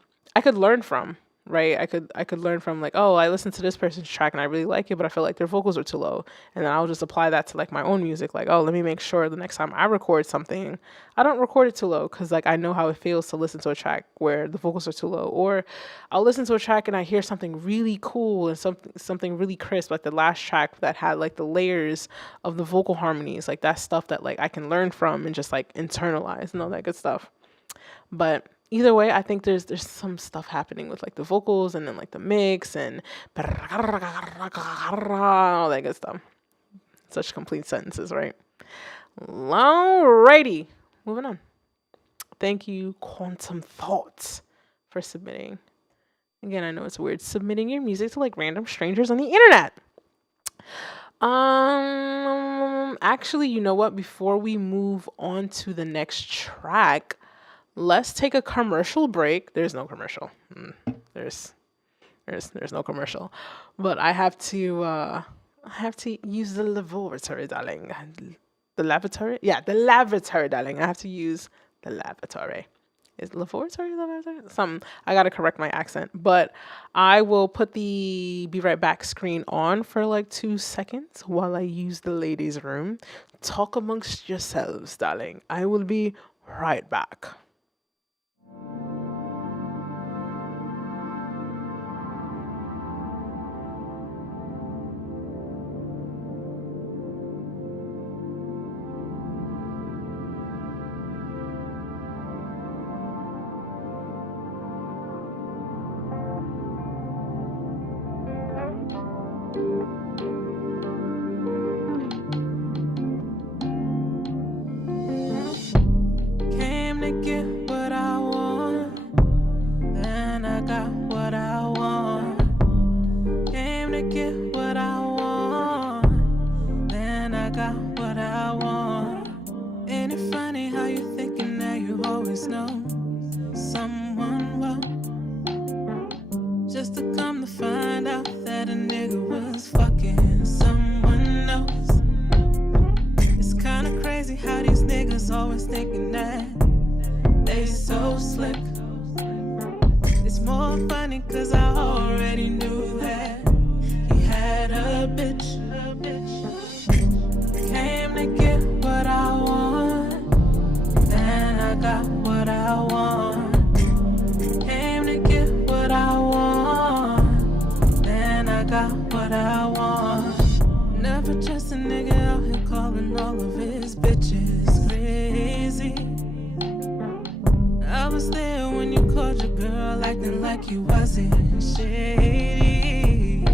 could learn from, right? I could learn from like, oh, I listened to this person's track and I really like it, but I feel like their vocals are too low. And then I'll just apply that to like my own music. Like, oh, let me make sure the next time I record something, I don't record it too low because like I know how it feels to listen to a track where the vocals are too low. Or I'll listen to a track and I hear something really cool and something really crisp, like the last track that had like the layers of the vocal harmonies, like that stuff that like I can learn from and just like internalize and all that good stuff. But either way, I think there's some stuff happening with like the vocals and then like the mix and all that good stuff. Such complete sentences, right? Alrighty, moving on. Thank you, Quantum Thoughts, for submitting. Again, I know it's weird submitting your music to like random strangers on the internet. Actually, you know what? Before we move on to the next track, let's take a commercial break. There's no commercial. There's no commercial. But I have to use the lavatory, darling. The lavatory? Yeah, the lavatory, darling. I have to use the lavatory. Is lavatory? Something. I gotta correct my accent. But I will put the be right back screen on for like 2 seconds while I use the ladies' room. Talk amongst yourselves, darling. I will be right back. Always thinking that they so slick. It's more funny cause I already knew that he had a bitch. Came to get what I want, then I got what I want. Came to get what I want, then I got what I want. Never just a nigga out here calling all of his bitches crazy. I was there when you called your girl acting like you wasn't shady.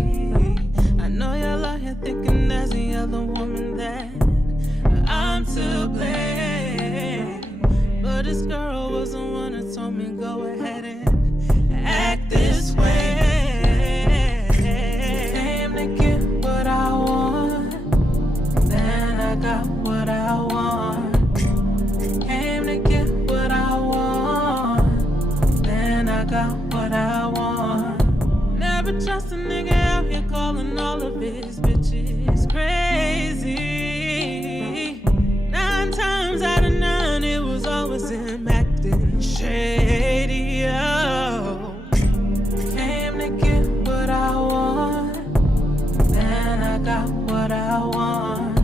I know y'all out here thinking there's the other woman that to blame. But this girl was the one that told me go ahead and act this way. Came to get what I want, then I got what I want. Came to get what I want, then I got what I want. Never trust a nigga out here calling all of his bitches crazy. 9 times out of 9, it was always him acting shady. Oh. Came to get what I want, then I got what I want.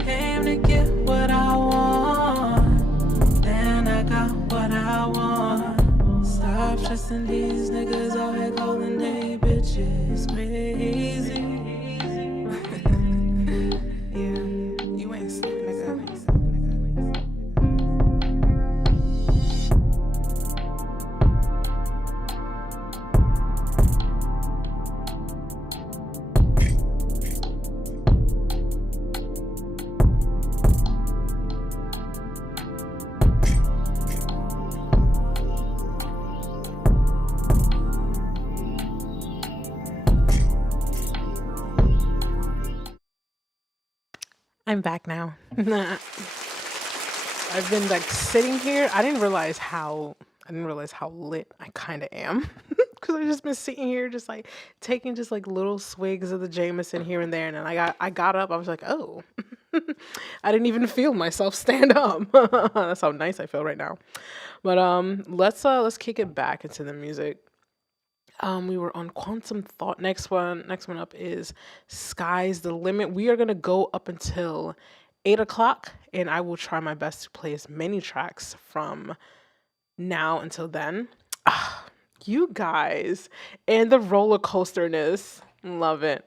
Came to get what I want, then I got what I want. Stop trusting these niggas out here calling they bitches crazy. Yeah, you ain't stupid, nigga. I'm back now. I've been like sitting here. I didn't realize how lit I kind of am. Because I've just been sitting here just like taking just like little swigs of the Jameson here and there. And then I got up. I was like, oh, I didn't even feel myself stand up. That's how nice I feel right now. But let's kick it back into the music. We were on Quantum Thought. Next one up is Sky's the Limit. We are gonna go up until 8 o'clock, and I will try my best to play as many tracks from now until then. You guys and the roller coasterness, love it.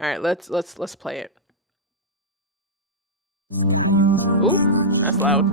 All right, let's play it. Ooh, that's loud.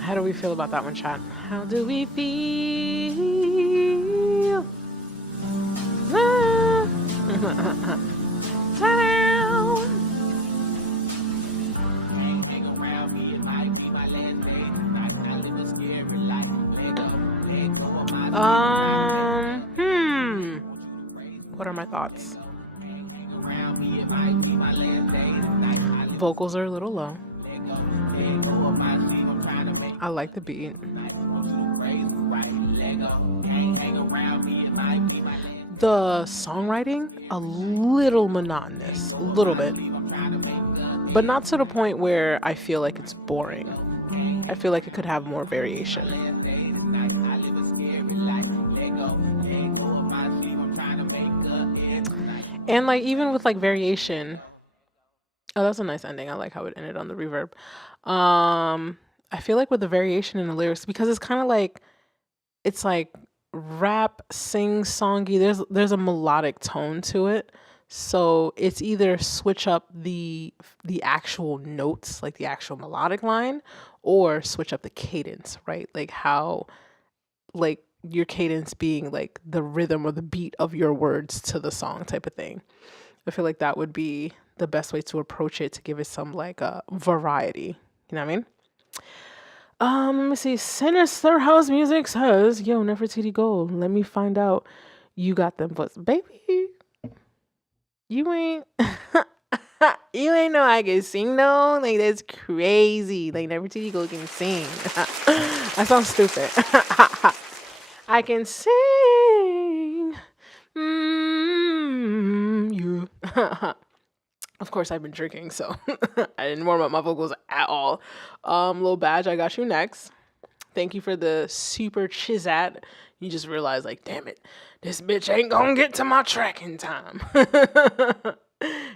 How do we feel about that one, chat? How do we feel? What are my thoughts? Vocals are a little low. I like the beat. The songwriting, a little monotonous, a little bit, but not to the point where I feel like it's boring. I feel like it could have more variation. And like even with like variation, oh, that's a nice ending. I like how it ended on the reverb. I feel like with the variation in the lyrics, because it's kind of like it's like rap, sing songy. There's a melodic tone to it. So it's either switch up the actual notes, like the actual melodic line, or switch up the cadence, right? Like how like your cadence being like the rhythm or the beat of your words to the song type of thing. I feel like that would be the best way to approach it to give it some like variety. You know what I mean? Let me see. Sinister House Music says, "Yo, Nefertiti Gold. Let me find out you got them votes, baby. You ain't, you ain't know I can sing though. Like that's crazy. Like Nefertiti Gold can sing. That sounds stupid. I can sing. You." Of course, I've been drinking, so I didn't warm up my vocals at all. Lil Badge, I got you next. Thank you for the super chizat. You just realized, like, damn it, this bitch ain't gonna get to my track in time.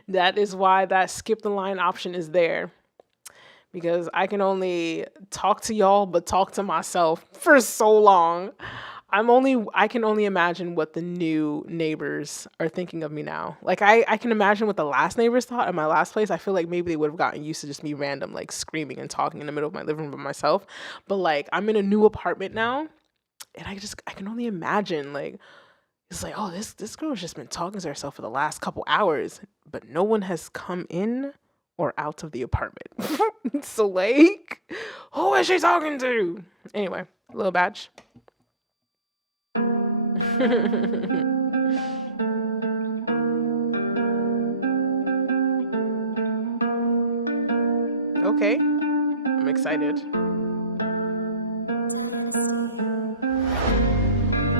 That is why that skip the line option is there. Because I can only talk to y'all, but talk to myself for so long. I can only imagine what the new neighbors are thinking of me now. Like I can imagine what the last neighbors thought at my last place. I feel like maybe they would have gotten used to just me random like screaming and talking in the middle of my living room by myself. But like I'm in a new apartment now, and I can only imagine like it's like, oh, this girl's just been talking to herself for the last couple hours, but no one has come in or out of the apartment. So like, who is she talking to? Anyway, Lil Badge. Okay, I'm excited.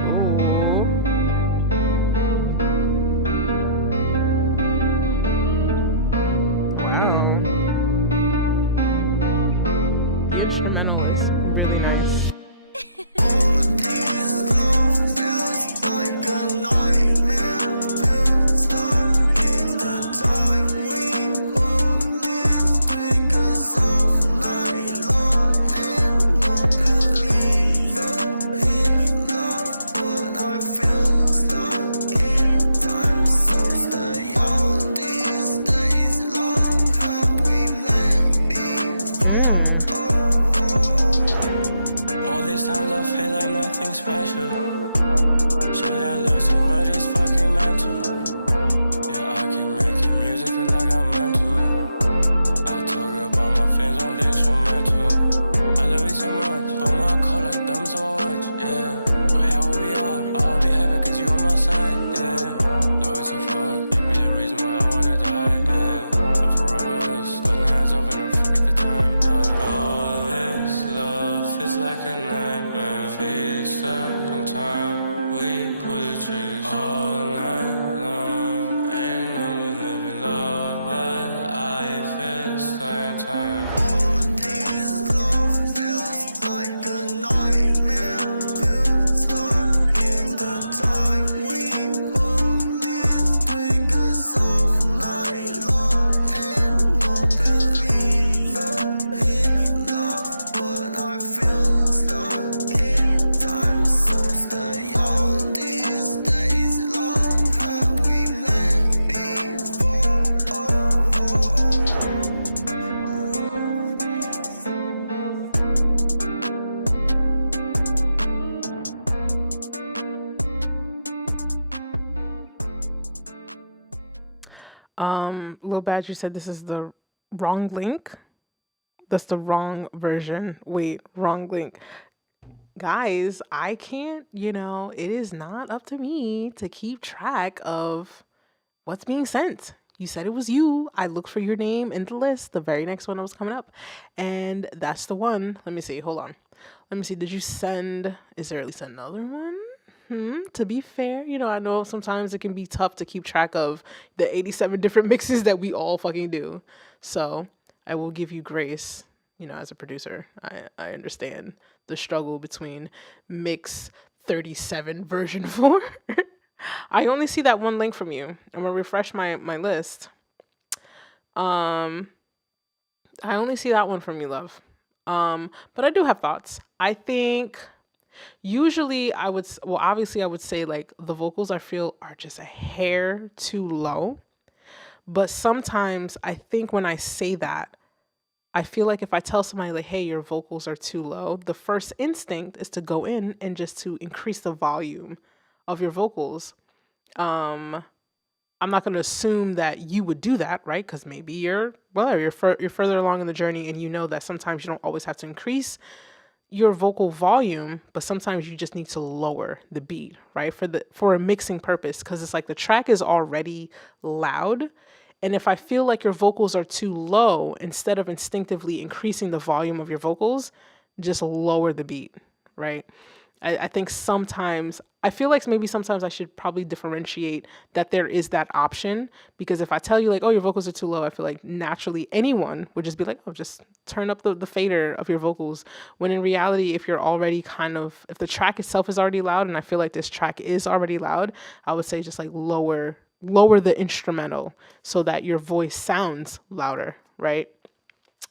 Ooh. Wow. The instrumental is really nice. Lil Badge, you said this is the wrong link. That's the wrong version. Wait, wrong link. Guys, I can't, it is not up to me to keep track of what's being sent. You said it was you. I looked for your name in the list, the very next one that was coming up. And that's the one. Let me see. Hold on. Let me see. Did you send, is there at least another one? To be fair, I know sometimes it can be tough to keep track of the 87 different mixes that we all fucking do. So I will give you grace, as a producer. I understand the struggle between mix 37 version 4. I only see that one link from you. I'm gonna refresh my list. I only see that one from you, love. But I do have thoughts. I think usually obviously I would say like the vocals I feel are just a hair too low. But sometimes I think when I say that, I feel like if I tell somebody like, hey, your vocals are too low, the first instinct is to go in and just to increase the volume of your vocals. I'm not going to assume that you would do that, right? Because maybe you're further along in the journey and you know that sometimes you don't always have to increase your vocal volume, but sometimes you just need to lower the beat, right? For a mixing purpose, because it's like the track is already loud. And if I feel like your vocals are too low, instead of instinctively increasing the volume of your vocals, just lower the beat, right? I think sometimes, I feel like maybe sometimes I should probably differentiate that there is that option, because if I tell you like, oh, your vocals are too low, I feel like naturally anyone would just be like, oh, just turn up the fader of your vocals. When in reality, if you're already if the track itself is already loud, and I feel like this track is already loud, I would say just like lower the instrumental so that your voice sounds louder, right?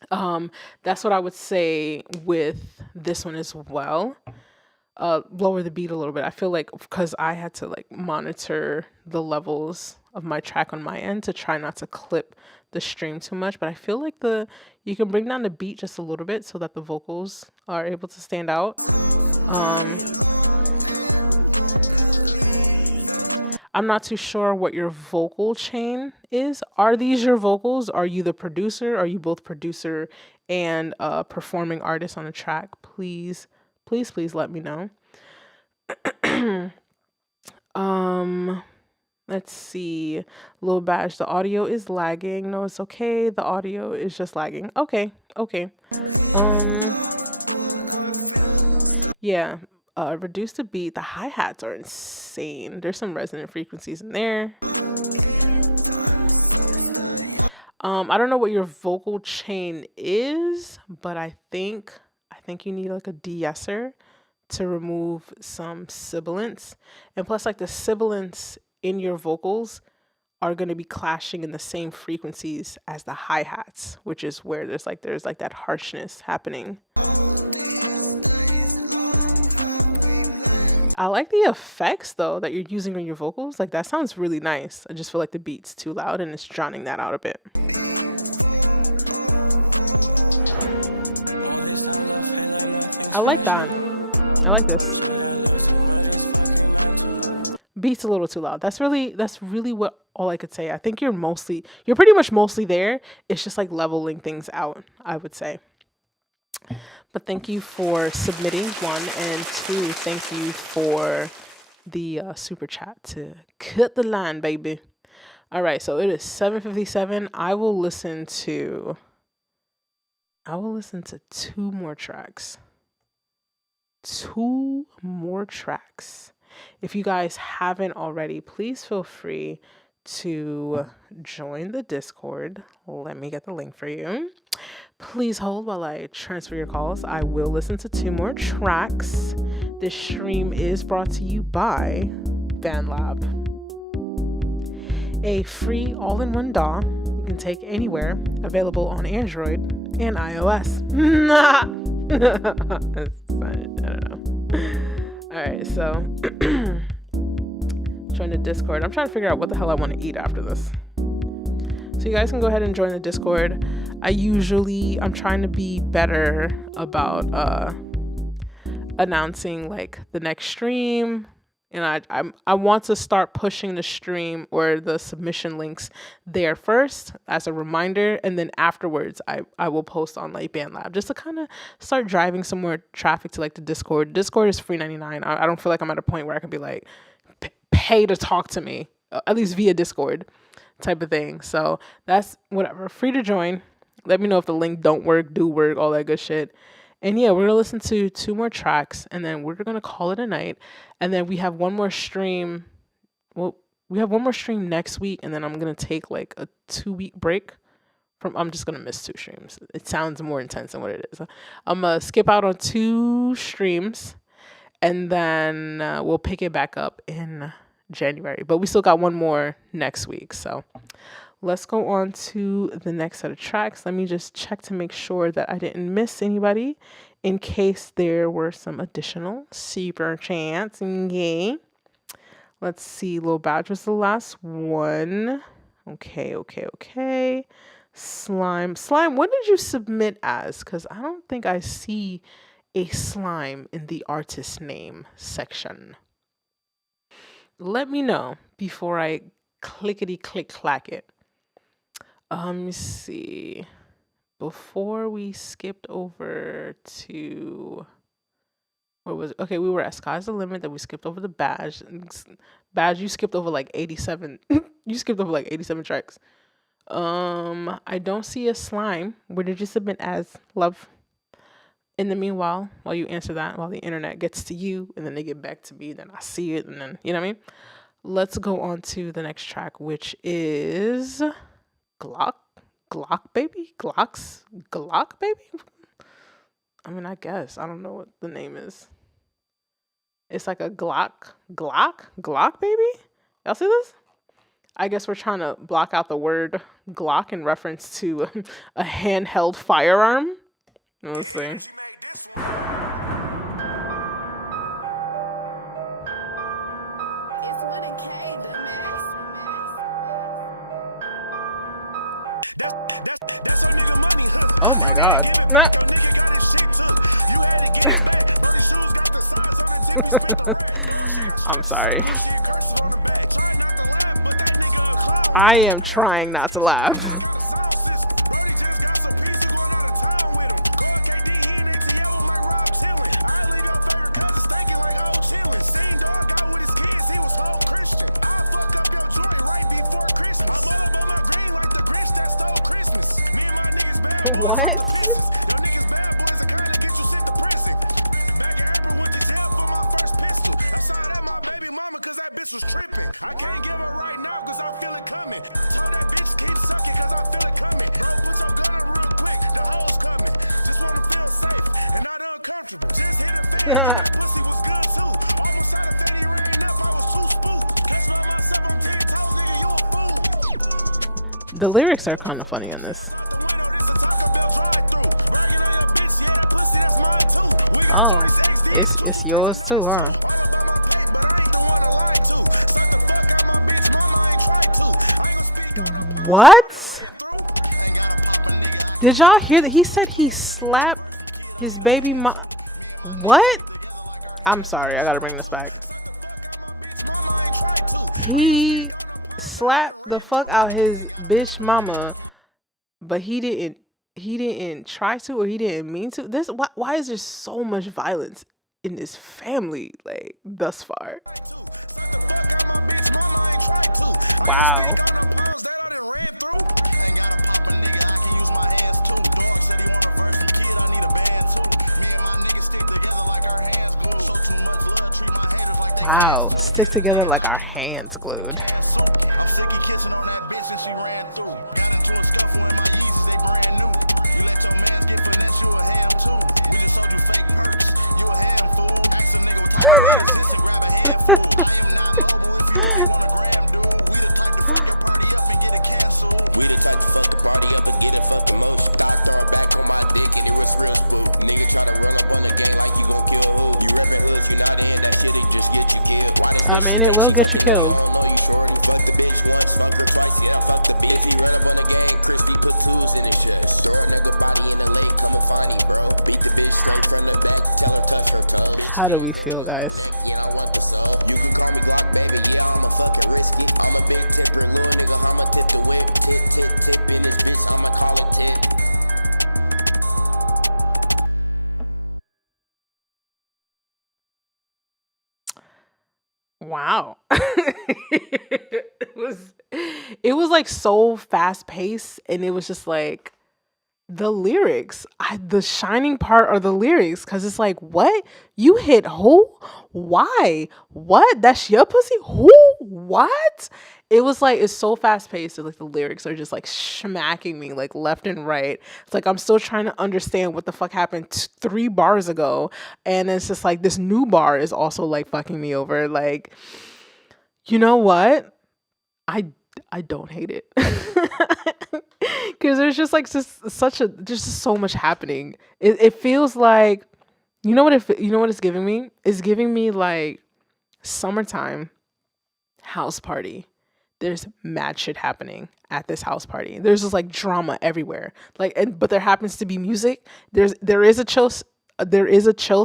That's what I would say with this one as well. Lower the beat a little bit. I feel like because I had to like monitor the levels of my track on my end to try not to clip the stream too much, but I feel like you can bring down the beat just a little bit so that the vocals are able to stand out. I'm not too sure what your vocal chain is. Are these your vocals? Are you the producer? Are you both producer and performing artist on a track? Please let me know. Let's see. Lil Badge, the audio is lagging. No, it's okay. The audio is just lagging. Okay. Yeah. Reduce the beat. The hi-hats are insane. There's some resonant frequencies in there. I don't know what your vocal chain is, but I think you need like a de-esser to remove some sibilance. And plus, like the sibilance in your vocals are going to be clashing in the same frequencies as the hi-hats, which is where there's like that harshness happening. I like the effects though that you're using on your vocals. Like that sounds really nice. I just feel like the beat's too loud and it's drowning that out a bit. I like that. I like this. Beat's a little too loud. That's really what all I could say. I think you're pretty much mostly there. It's just like leveling things out, I would say. But thank you for submitting, 1, and 2, thank you for the super chat to cut the line, baby. All right, so it is 7:57. I will listen to 2 more tracks. 2 more tracks. If you guys haven't already, please feel free to join the Discord. Let me get the link for you. Please hold while I transfer your calls. I will listen to 2 more tracks. This stream is brought to you by BandLab, a free all-in-one DAW you can take anywhere, available on Android and iOS. That's fine. I don't know. All right, so join the Discord. I'm trying to figure out what the hell I want to eat after this. So you guys can go ahead and join the Discord. I'm trying to be better about announcing like the next stream, and I want to start pushing the stream or the submission links there first as a reminder, and then afterwards I will post on like BandLab just to kind of start driving some more traffic to like the Discord. Discord is free 99. I don't feel like I'm at a point where I can be like pay to talk to me, at least via Discord. type of thing. So that's whatever. Free to join. Let me know if the link don't work, do work, all that good shit. And yeah, we're gonna listen to 2 more tracks, and then we're gonna call it a night. And then we have one more stream. Well, we have one more stream next week, and then I'm gonna take like a 2-week break from. I'm just gonna miss 2 streams. It sounds more intense than what it is. I'm gonna skip out on 2 streams, and then we'll pick it back up in January. But we still got one more next week. So let's go on to the next set of tracks. Let me just check to make sure that I didn't miss anybody in case there were some additional super chance. Okay. Let's see. Lil Badge was the last one. Okay. Slime. What did you submit as? Because I don't think I see a slime in the artist name section. Let me know before I clickety click clack it. Let me see. Before we skipped over to where was it? Okay, we were at Sky's the Limit, then we skipped over the Badge. Badge, you skipped over like 87. You skipped over like 87 tracks. I don't see a slime. Where did you submit as, love? In the meanwhile, while you answer that, while the internet gets to you and then they get back to me, then I see it, and then you know what I mean? Let's go on to the next track, which is Glock baby? Glock baby? I mean, I guess. I don't know what the name is. It's like a Glock baby? Y'all see this? I guess we're trying to block out the word Glock in reference to a handheld firearm. Let's see. Oh my god. Nah. I'm sorry. I am trying not to laugh. What? The lyrics are kind of funny in this. Oh, it's yours too, huh? What? Did y'all hear that? He said he slapped his baby mom. What? I'm sorry, I gotta bring this back. He slapped the fuck out his bitch mama, but he didn't try to, or he didn't mean to. This why is there so much violence in this family, like, thus far? Wow. Wow. Stick together like our hands glued. I mean, it will get you killed. How do we feel, guys? Wow. it was like so fast paced, and it was just like the lyrics. The shining part are the lyrics, because it's like, what? You hit who? Why? What? That's your pussy? Who? What? It was like, it's so fast paced. Like the lyrics are just like smacking me like left and right. It's like I'm still trying to understand what the fuck happened 3 bars ago, and it's just like this new bar is also like fucking me over. Like, you know what? I don't hate it. Because there's just like there's just so much happening. It feels like, you know what it's giving me? It's giving me like summertime house party. There's mad shit happening at this house party. There's just like drama everywhere. Like, but there happens to be music. There is a chill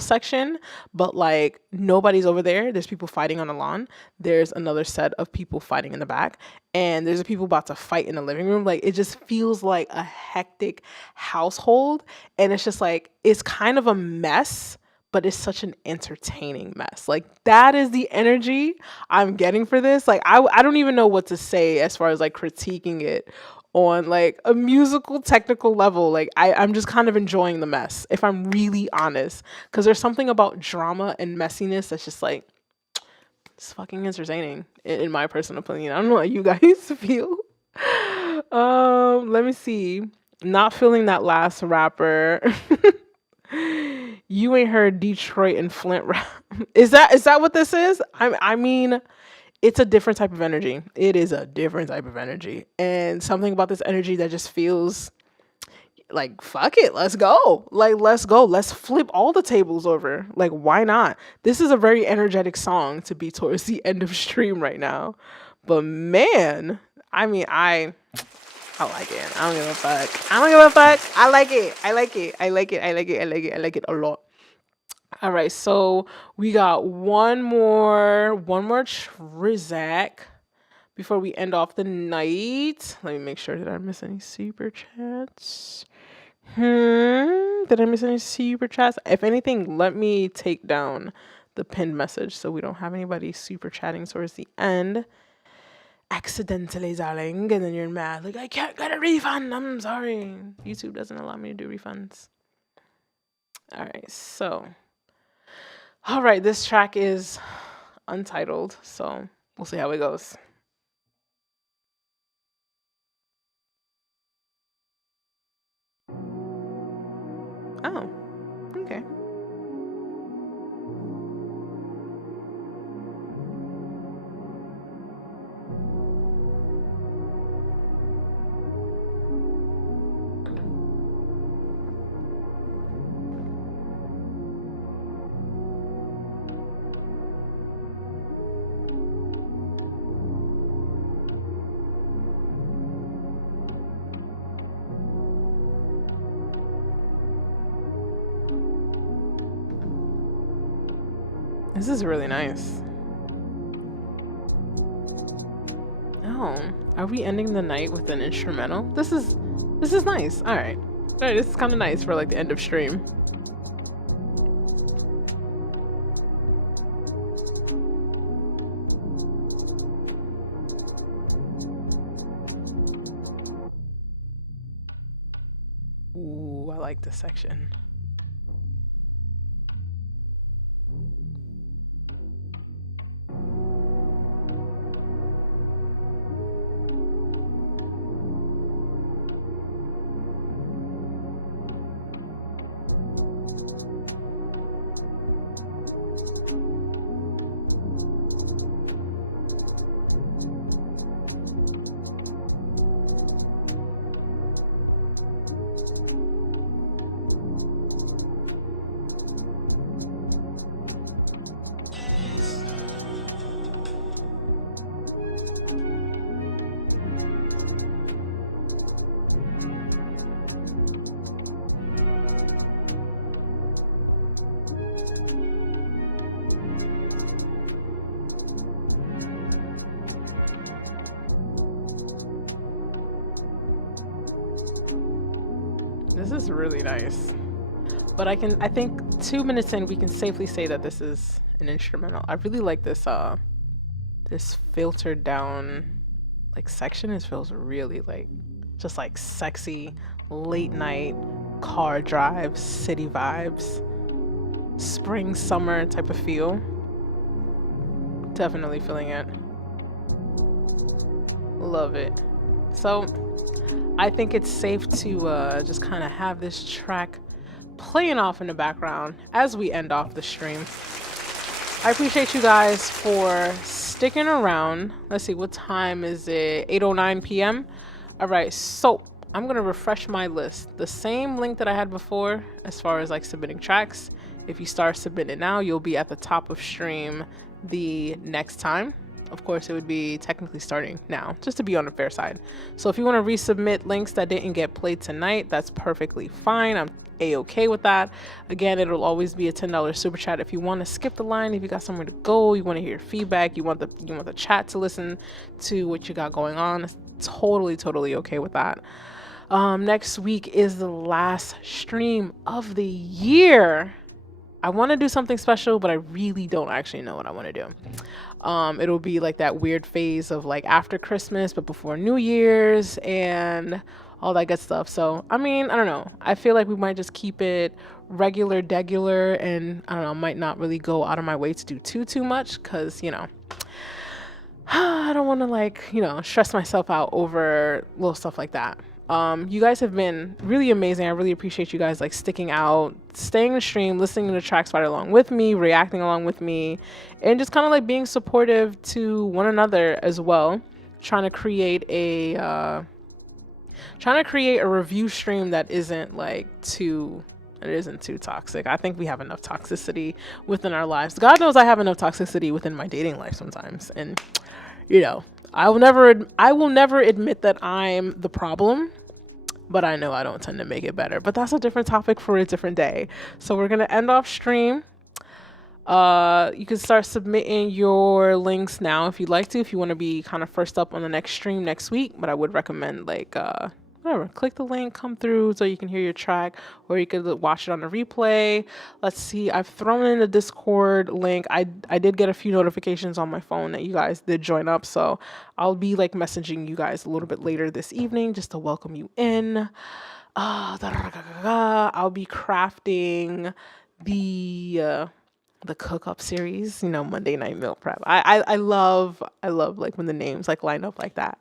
section, but like nobody's over there. There's people fighting on the lawn. There's another set of people fighting in the back, and there's people about to fight in the living room. Like, it just feels like a hectic household, and it's just like, it's kind of a mess, but it's such an entertaining mess. Like, that is the energy I'm getting for this. Like, I don't even know what to say as far as like critiquing it on like a musical technical level. Like, I'm just kind of enjoying the mess, if I'm really honest, because there's something about drama and messiness that's just like, it's fucking entertaining in my personal opinion. I don't know how you guys feel. Let me see. Not feeling that last rapper. You ain't heard Detroit and Flint rap. Is that what this is? I mean, it's a different type of energy. It is a different type of energy. And something about this energy that just feels like, fuck it, let's go. Like, let's go. Let's flip all the tables over. Like, why not? This is a very energetic song to be towards the end of stream right now. But man, I mean, I like it. I don't give a fuck. I don't give a fuck. I like it. I like it. I like it. I like it. I like it. I like it a lot. All right, so we got one more Trizak before we end off the night. Let me make sure. Did I miss any super chats? Did I miss any super chats? If anything, let me take down the pinned message so we don't have anybody super chatting towards the end accidentally, darling, and then you're mad like, I can't get a refund, I'm sorry, YouTube doesn't allow me to do refunds. All right, this track is untitled, so we'll see how it goes. Oh, okay. This is really nice. Oh, are we ending the night with an instrumental? This is nice. All right, this is kind of nice for like the end of stream. Ooh, I like this section. This is really nice. But I think 2 minutes in, we can safely say that this is an instrumental. I really like this this filtered down like section. It feels really like just like sexy late night car drive, city vibes, spring, summer type of feel. Definitely feeling it. Love it. So I think it's safe to just kind of have this track playing off in the background as we end off the stream. I appreciate you guys for sticking around. Let's see, what time is it? 8:09 p.m. All right, so I'm gonna refresh my list. The same link that I had before as far as like submitting tracks. If you start submitting now, you'll be at the top of stream the next time. Of course, it would be technically starting now, just to be on the fair side. So if you want to resubmit links that didn't get played tonight, that's perfectly fine. I'm a-okay with that. Again, it'll always be a $10 super chat. If you want to skip the line, if you got somewhere to go, you want to hear feedback, you want the chat to listen to what you got going on, it's totally okay with that. Next week is the last stream of the year. I want to do something special, but I really don't actually know what I want to do. It'll be like that weird phase of like after Christmas, but before New Year's and all that good stuff. So, I mean, I don't know. I feel like we might just keep it degular, and I don't know, might not really go out of my way to do too much because, you know, I don't want to like, you know, stress myself out over little stuff like that. You guys have been really amazing. I really appreciate you guys like sticking out, staying in the stream, listening to the tracks right along with me, reacting along with me, and just kind of like being supportive to one another as well. Trying to create a review stream that isn't too toxic. I think we have enough toxicity within our lives. God knows I have enough toxicity within my dating life sometimes, and you know, I will never admit that I'm the problem, but I know I don't tend to make it better. But that's a different topic for a different day. So we're gonna end off stream. You can start submitting your links now if you'd like to, if you want to be kind of first up on the next stream next week. But I would recommend whatever, click the link, come through so you can hear your track, or you could watch it on a replay. Let's see, I've thrown in the Discord link. I did get a few notifications on my phone that you guys did join up, so I'll be like messaging you guys a little bit later this evening just to welcome you in. I'll be crafting the cook up series, you know, Monday night meal prep. I love like when the names like line up like that.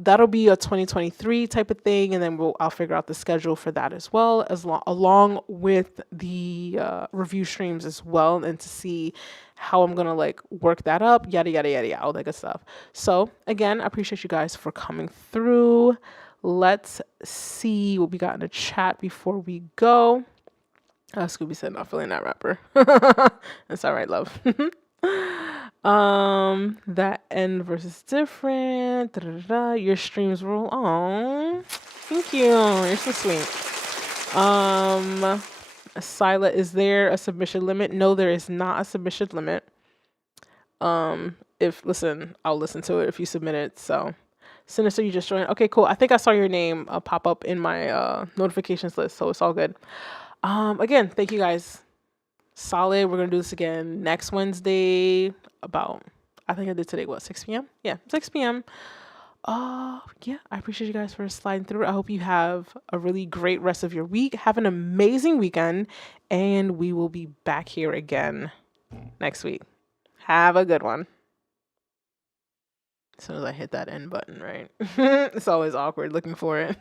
That'll be a 2023 type of thing, and then I'll figure out the schedule for that as well, along with the review streams as well, and to see how I'm gonna like work that up, yada, all that good stuff. So again, I appreciate you guys for coming through. Let's see what we got in the chat before we go. Scooby said not feeling that rapper. That's all right, love. That end versus different. Your streams rule. Oh, thank you. You're so sweet. Sila, is there a submission limit? No, there is not a submission limit. I'll listen to it if you submit it. So, Sinister, you just joined. Okay, cool. I think I saw your name pop up in my notifications list, so it's all good. Again, thank you guys. Solid. We're gonna do this again next Wednesday about, I think I did today, 6 p.m? Yeah, 6 p.m. Yeah, I appreciate you guys for sliding through. I hope you have a really great rest of your week. Have an amazing weekend, and we will be back here again next week. Have a good one. As soon as I hit that end button, right? It's always awkward looking for it.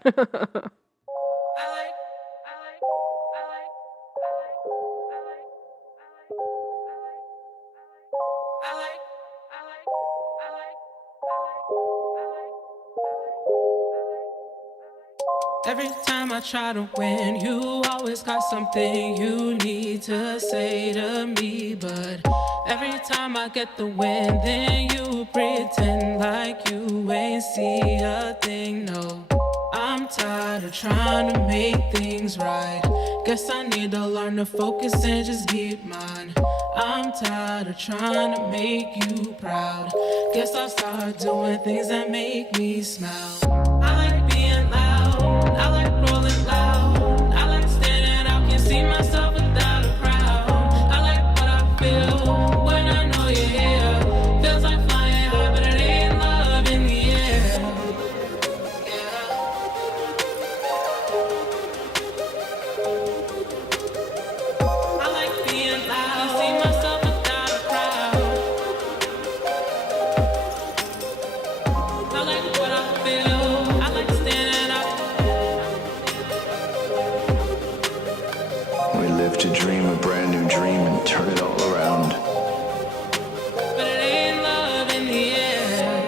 Every time I try to win, you always got something you need to say to me. But every time I get the win, then you pretend like you ain't see a thing. No, I'm tired of trying to make things right. Guess I need to learn to focus and just keep mine. I'm tired of trying to make you proud. Guess I'll start doing things that make me smile. I like being loud, I like rolling loud, I like standing out, can't see myself without a crowd. I like what I feel when I know you're here. Feels like flying high, but it ain't love live to dream a brand new dream and turn it all around. But it ain't love in the air.